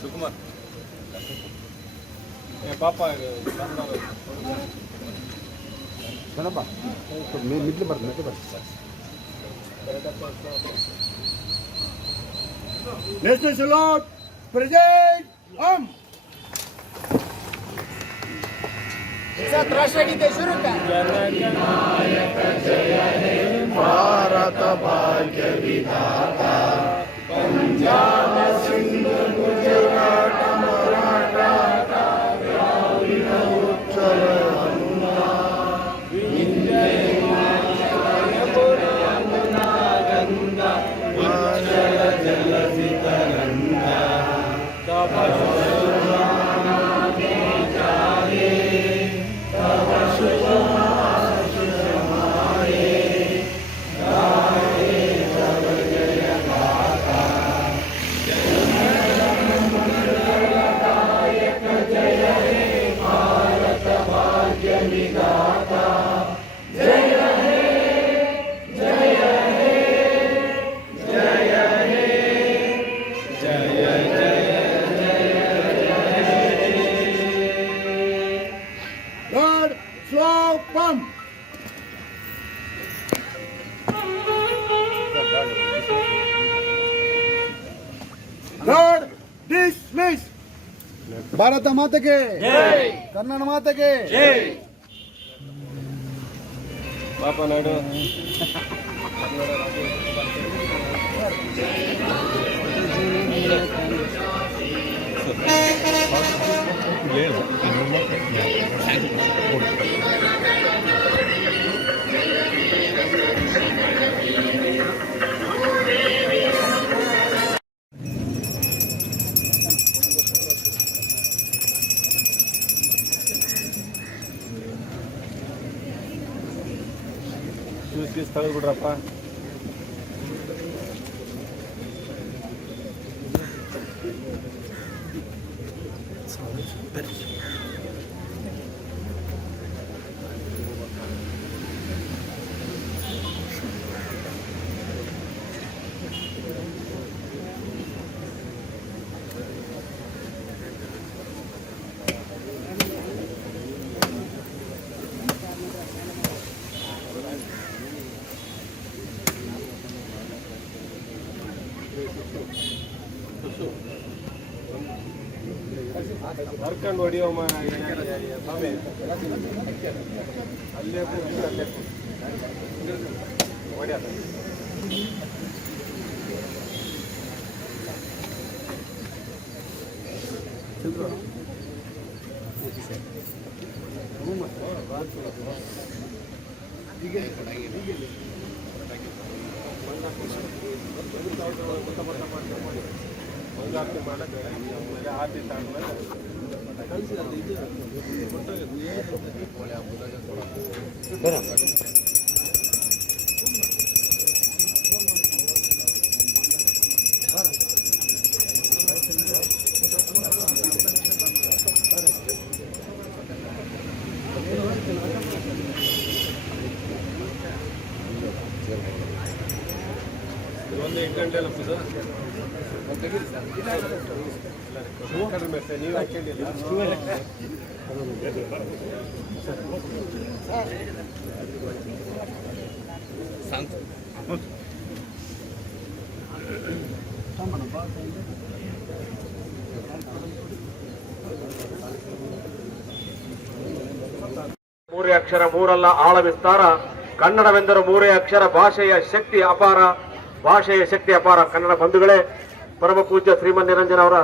ಶಿವಕುಮಾರ್ ಪಾಪ ಮಿಡ್ಲು ಬರ್ತೀನಿ National salute, present, राष्ट्रगीते शुरू कर भारत भाग्य विधाता पंजाब सिंध गुजरात मराठा द्राविड उत्कल यमुना विंध्य हिमाचल यमुना गंगा उच्चल जलधि तरंगा तव ಭಾರತ ಮಾತೆಗೆ ಕನ್ನಡ ಮಾತೆಗೆ ಪಾಪ ನಾಡು ತೆಗೆದ್ಬಿಡ್ರಪ್ಪ. ಬರ್ಕೊಂಡು ಹೊಡಿಯೋಮ್ಮ ಸ್ವಾಮಿ ಅಲ್ಲೇ ಹೊಡಿಯೋದು. ಮಂಗಾರತಿ ಮಾಡೋದು ಆಮೇಲೆ 6 ದಿವಸ ಆದಮೇಲೆ ಒಂದು 8 ಗಂಟೆ ಎಲ್ಲ ಕಡಿಮೆ ನೀವು ಹಾಕೊಂಡಿಲ್ಲ. ಮೂರೇ ಅಕ್ಷರ ಮೂರಲ್ಲ ಆಳ ವಿಸ್ತಾರ, ಕನ್ನಡವೆಂದರೆ ಮೂರೇ ಅಕ್ಷರ, ಭಾಷೆಯ ಶಕ್ತಿ ಅಪಾರ, ಭಾಷೆಯ ಶಕ್ತಿ ಅಪಾರ. ಕನ್ನಡ ಬಂಧುಗಳೇ, ಪರಮ ಪೂಜ್ಯ ಶ್ರೀಮನ್ ನಿರಂಜನ ಅವರ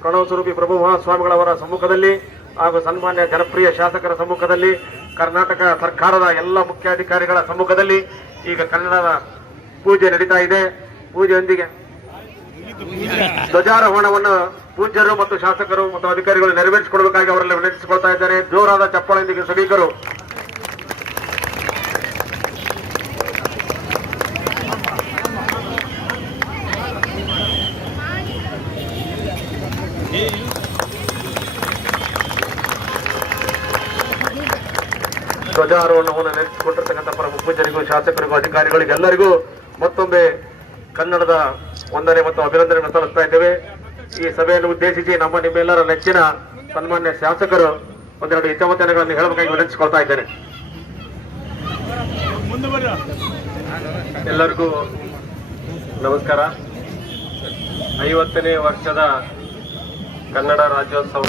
ಪ್ರಣವ ಸ್ವರೂಪಿ ಪ್ರಭು ಮಹಾಸ್ವಾಮಿಗಳವರ ಸಮ್ಮುಖದಲ್ಲಿ ಹಾಗೂ ಸನ್ಮಾನ್ಯ ಜನಪ್ರಿಯ ಶಾಸಕರ ಸಮ್ಮುಖದಲ್ಲಿ, ಕರ್ನಾಟಕ ಸರ್ಕಾರದ ಎಲ್ಲ ಮುಖ್ಯಾಧಿಕಾರಿಗಳ ಸಮ್ಮುಖದಲ್ಲಿ ಈಗ ಕನ್ನಡದ ಪೂಜೆ ನಡೀತಾ ಇದೆ. ಪೂಜೆಯೊಂದಿಗೆ ಧ್ವಜಾರೋಹಣವನ್ನು ಪೂಜ್ಯರು ಮತ್ತು ಶಾಸಕರು ಮತ್ತು ಅಧಿಕಾರಿಗಳು ನೆರವೇರಿಸಿಕೊಡಬೇಕಾಗಿ ಅವರೆಲ್ಲ ವಿನಂತಿಸಿಕೊಳ್ತಾ ಇದ್ದಾರೆ. ಜೋರಾದ ಚಪ್ಪಾಳೆಯೊಂದಿಗೆ ಸಭಿಕರು ಧ್ವಜಾರೋಹಣವನ್ನು ನಡೆಸಿಕೊಟ್ಟಿರ್ತಕ್ಕಂಥ ಪರಮ ಪೂಜ್ಯರಿಗೂ ಶಾಸಕರಿಗೂ ಅಧಿಕಾರಿಗಳಿಗೂ ಎಲ್ಲರಿಗೂ ಮತ್ತೊಮ್ಮೆ ಕನ್ನಡದ ವಂದನೆ ಮತ್ತು ಅಭಿನಂದನೆ ಸಲ್ಲಿಸ್ತಾ ಇದ್ದೇವೆ. ಈ ಸಭೆಯನ್ನು ಉದ್ದೇಶಿಸಿ ನಿಮ್ಮೆಲ್ಲರ ನೆಚ್ಚಿನ ಸನ್ಮಾನ್ಯ ಶಾಸಕರು ಒಂದೆರಡು ಹಿತವಚನಗಳನ್ನು ಹೇಳಬೇಕಾಗಿ ವಿನಂತಿಸಿಕೊಳ್ತಾ ಇದ್ದೇನೆ. ಎಲ್ಲರಿಗೂ ನಮಸ್ಕಾರ. 50ನೇ ವರ್ಷದ ಕನ್ನಡ ರಾಜ್ಯೋತ್ಸವ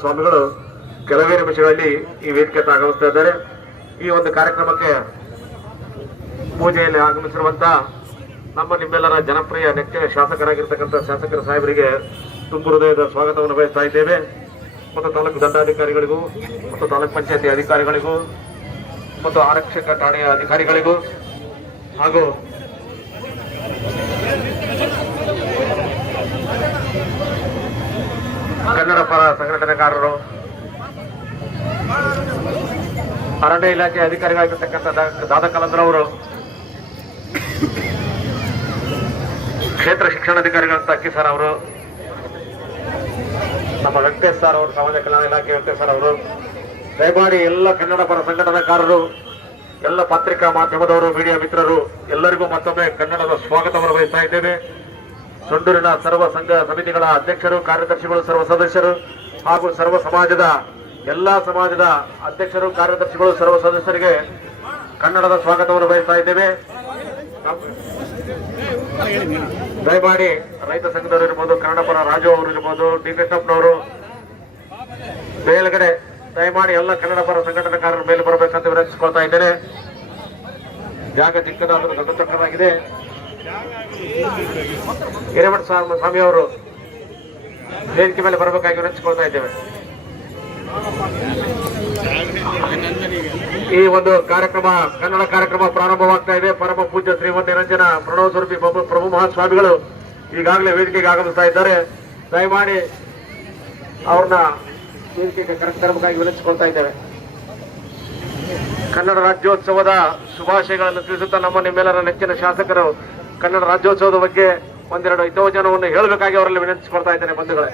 ಸ್ವಾಮಿಗಳು ಕೆಲವೇ ನಿಮಿಷಗಳಲ್ಲಿ ಈ ವೇದಿಕೆ ಆಗಮಿಸ್ತಾ ಇದ್ದಾರೆ. ಈ ಒಂದು ಕಾರ್ಯಕ್ರಮಕ್ಕೆ ಪೂಜೆಯಲ್ಲಿ ಆಗಮಿಸಿರುವಂತಹ ನಿಮ್ಮೆಲ್ಲರ ಜನಪ್ರಿಯ ನೆಚ್ಚಿನ ಶಾಸಕರಾಗಿರ್ತಕ್ಕಂಥ ಶಾಸಕರ ಸಾಹೇಬರಿಗೆ ತುಂಬು ಹೃದಯದ ಸ್ವಾಗತವನ್ನು ಬಯಸ್ತಾ ಇದ್ದೇವೆ. ಮತ್ತು ತಾಲೂಕು ದಂಡಾಧಿಕಾರಿಗಳಿಗೂ ಮತ್ತು ತಾಲೂಕು ಪಂಚಾಯತಿ ಅಧಿಕಾರಿಗಳಿಗೂ ಮತ್ತು ಆರಕ್ಷಕ ಠಾಣೆಯ ಅಧಿಕಾರಿಗಳಿಗೂ ಹಾಗೂ ಕನ್ನಡ ಪರ ಸಂಘಟನೆಕಾರರು, ಅರಣ್ಯ ಇಲಾಖೆ ಅಧಿಕಾರಿಗಳಾಗಿರ್ತಕ್ಕಂಥ ದಾದಾ ಕಲಂದ್ರವರು, ಕ್ಷೇತ್ರ ಶಿಕ್ಷಣಾಧಿಕಾರಿಗಳಂತ ಅಕ್ಕಿ ಸರ್ ಅವರು, ನಮ್ಮ ವೆಂಕಟೇಶ್ ಸರ್ ಅವರು, ಸಮಾಜ ಕಲ್ಯಾಣ ಇಲಾಖೆ ವೆಂಕಟೇಶ್ ಸರ್ ಅವರು, ದಯಮಾಡಿ ಎಲ್ಲ ಕನ್ನಡ ಪರ ಸಂಘಟನಾಕಾರರು, ಎಲ್ಲ ಪತ್ರಿಕಾ ಮಾಧ್ಯಮದವರು, ಮೀಡಿಯಾ ಮಿತ್ರರು ಎಲ್ಲರಿಗೂ ಮತ್ತೊಮ್ಮೆ ಕನ್ನಡದ ಸ್ವಾಗತವನ್ನು ಬಯಸ್ತಾ ಇದ್ದೇವೆ. ಸೊಂಡೂರಿನ ಸರ್ವ ಸಂಘ ಸಮಿತಿಗಳ ಅಧ್ಯಕ್ಷರು, ಕಾರ್ಯದರ್ಶಿಗಳು, ಸರ್ವ ಸದಸ್ಯರು ಹಾಗೂ ಸರ್ವ ಸಮಾಜದ ಎಲ್ಲಾ ಸಮಾಜದ ಅಧ್ಯಕ್ಷರು, ಕಾರ್ಯದರ್ಶಿಗಳು, ಸರ್ವ ಸದಸ್ಯರಿಗೆ ಕನ್ನಡದ ಸ್ವಾಗತವನ್ನು ಬಯಸ್ತಾ ಇದ್ದೇವೆ. ದಯಮಾಡಿ ರೈತ ಸಂಘದವರು ಇರ್ಬೋದು, ಕನ್ನಡ ಪರ ರಾಜು ಅವರು ಇರ್ಬೋದು, ಡಿ ಕೃಷ್ಣಪ್ಪನವರು ಮೇಲ್ಗಡೆ ದಯಮಾಡಿ ಎಲ್ಲ ಕನ್ನಡ ಪರ ಸಂಘಟನಾಕಾರರ ಮೇಲೆ ಬರಬೇಕಂತ ವಿನಂತಿಸಿಕೊಳ್ತಾ ಇದ್ದೇನೆ. ಜಾಗ ಚಿಕ್ಕದಾದರೂ ದೊಡ್ಡ ಚಕ್ಕದಾಗಿದೆ. ಹಿರೇಮಠ ಸ್ವಾಮಿ ಅವರು ವೇದಿಕೆ ಮೇಲೆ ಬರಬೇಕಾಗಿ ವಿನಂತಿಸಿಕೊಳ್ತಾ ಇದ್ದೇವೆ. ಈ ಒಂದು ಕಾರ್ಯಕ್ರಮ ಕನ್ನಡ ಕಾರ್ಯಕ್ರಮ ಪ್ರಾರಂಭವಾಗ್ತಾ ಇದೆ. ಪರಮ ಪೂಜ್ಯ ಶ್ರೀಮಂತ ನಿರಂಜನ ಪ್ರಣವ ಸ್ವರೂಪಿ ಪ್ರಭು ಮಹಾಸ್ವಾಮಿಗಳು ಈಗಾಗಲೇ ವೇದಿಕೆಗೆ ಆಗಮಿಸ್ತಾ ಇದ್ದಾರೆ. ದಯಮಾಡಿ ಅವ್ರನ್ನ ವೇದಿಕೆಗೆ ತರಬೇಕಾಗಿ ವಿನಂತಿಸಿಕೊಳ್ತಾ ಇದ್ದೇವೆ. ಕನ್ನಡ ರಾಜ್ಯೋತ್ಸವದ ಶುಭಾಶಯಗಳನ್ನು ತಿಳಿಸುತ್ತಾ ನಿಮ್ಮೆಲ್ಲರ ನೆಚ್ಚಿನ ಶಾಸಕರು ಕನ್ನಡ ರಾಜ್ಯೋತ್ಸವದ ಬಗ್ಗೆ ಒಂದೆರಡು ಹಿತವಚನವನ್ನು ಹೇಳಬೇಕಾಗಿ ಅವರಲ್ಲಿ ವಿನಂತಿಸಿಕೊಳ್ತಾ ಇದ್ದೇನೆ. ಬಂಧುಗಳೇ,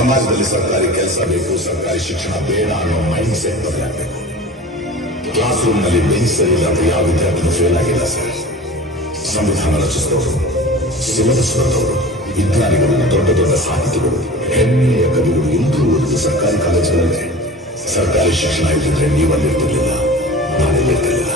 ಸಮಾಜದಲ್ಲಿ ಸರ್ಕಾರಿ ಕೆಲಸ ಬೇಕು, ಸರ್ಕಾರಿ ಶಿಕ್ಷಣ ಬೇಡ ಅನ್ನೋ ಮೈಂಡ್ ಸೆಟ್ ಬದಲಾಗಬೇಕು. ಕ್ಲಾಸ್ ರೂಮ್ ನಲ್ಲಿ ಬೆಂಚ್ ಸರಿ ಇಲ್ಲ ಅಂತ ಯಾವ ವಿದ್ಯಾರ್ಥಿನೂ ಫೇಲ್ ಆಗಿಲ್ಲ ಸರ್. ಸಂವಿಧಾನ ರಚಿಸಿದವರು, ಸಿಲೆಬಸ್ ಬರೆದವರು, ವಿಜ್ಞಾನಿಗಳು, ದೊಡ್ಡ ದೊಡ್ಡ ಸಾಹಿತಿಗಳು, ಹೆಮ್ಮೆಯ ಕವಿಗಳು ಎಲ್ಲರೂ ಓದಿದ ಸರ್ಕಾರಿ ಕಾಲೇಜುಗಳಲ್ಲೇ. ಸರ್ಕಾರಿ ಶಿಕ್ಷಣ ಇದ್ದಿದ್ರೆ ನೀವಲ್ಲಿರ್ತಿರ್ಲಿಲ್ಲ, ನಾನೆಲ್ಲಿರ್ತಿರ್ಲಿಲ್ಲ.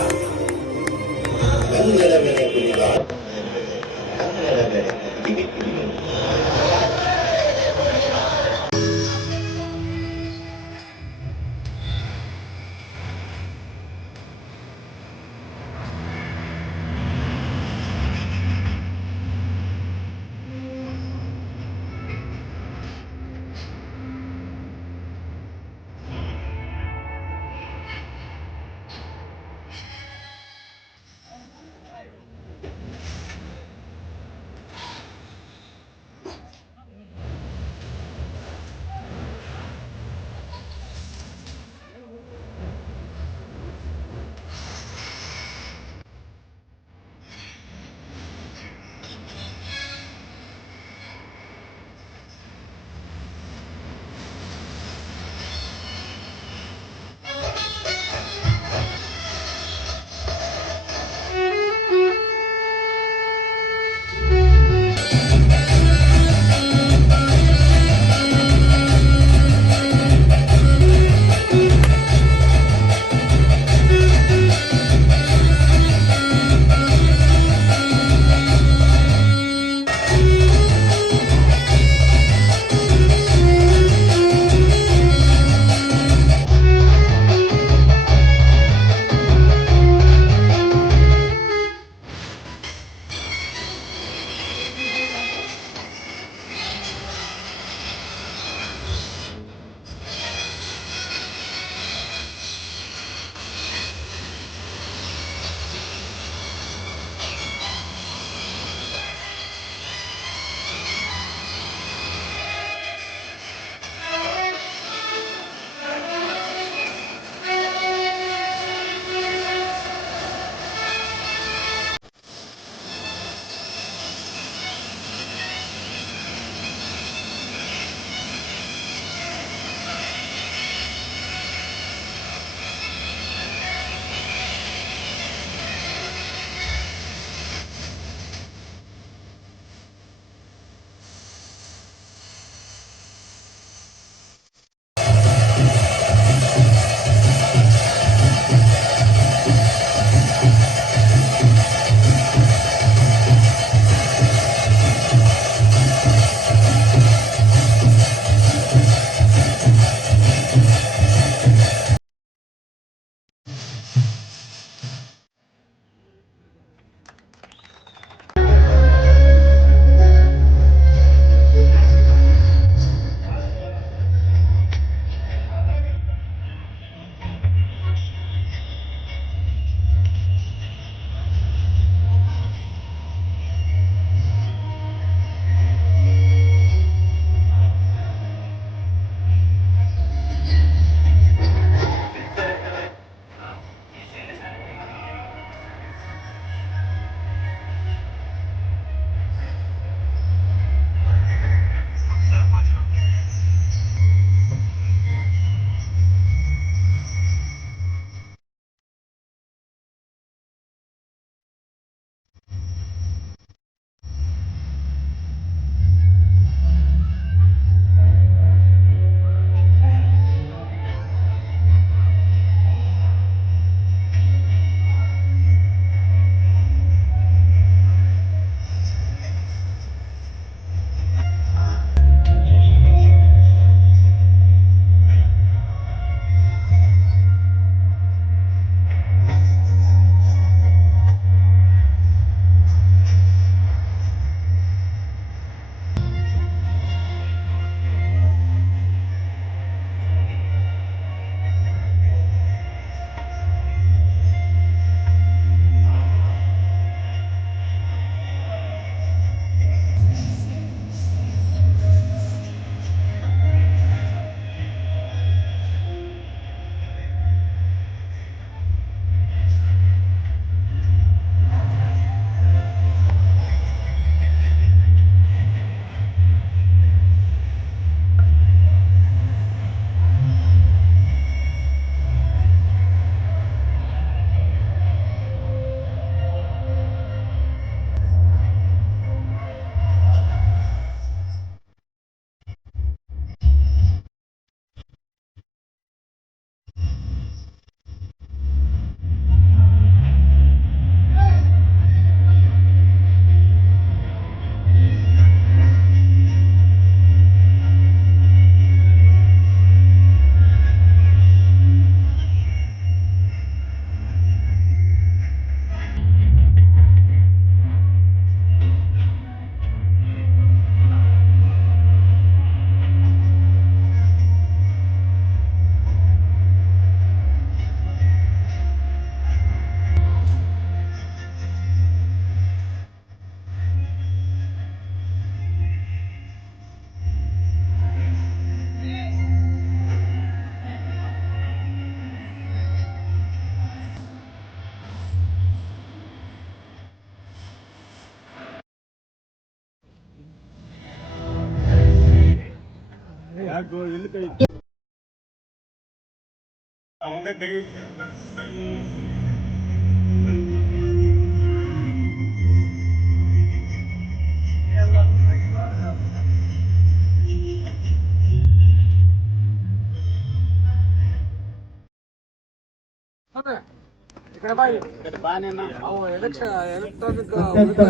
ಅತ್ಯಂತ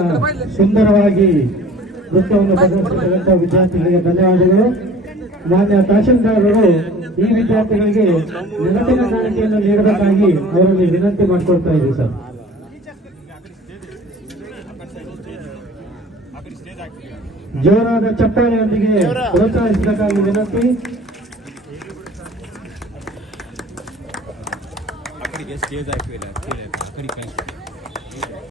ಸುಂದರವಾಗಿ ನೃತ್ಯವನ್ನು ಪ್ರದರ್ಶಿಸಿದಂತಹ ವಿದ್ಯಾರ್ಥಿಗಳಿಗೆ ಧನ್ಯವಾದಗಳು. ಮಾನ್ಯ ತಹಶೀಲ್ದಾರರು ಈ ವಿದ್ಯಾರ್ಥಿಗಳಿಗೆ ನೆನಪಿನ ಕಾಣಿಕೆಯನ್ನು ನೀಡಬೇಕಾಗಿ ಅವರಲ್ಲಿ ವಿನಂತಿ ಮಾಡಿಕೊಳ್ತಾ ಇದ್ದೀವಿ ಸರ್. ಜೋರಾದ ಚಪ್ಪಾಳೆಯೊಂದಿಗೆ ಪ್ರೋತ್ಸಾಹಿಸಬೇಕಾಗಿ ವಿನಂತಿ. ಸ್ಟೇಜ್ ಹಾಕಿಲ್ಲ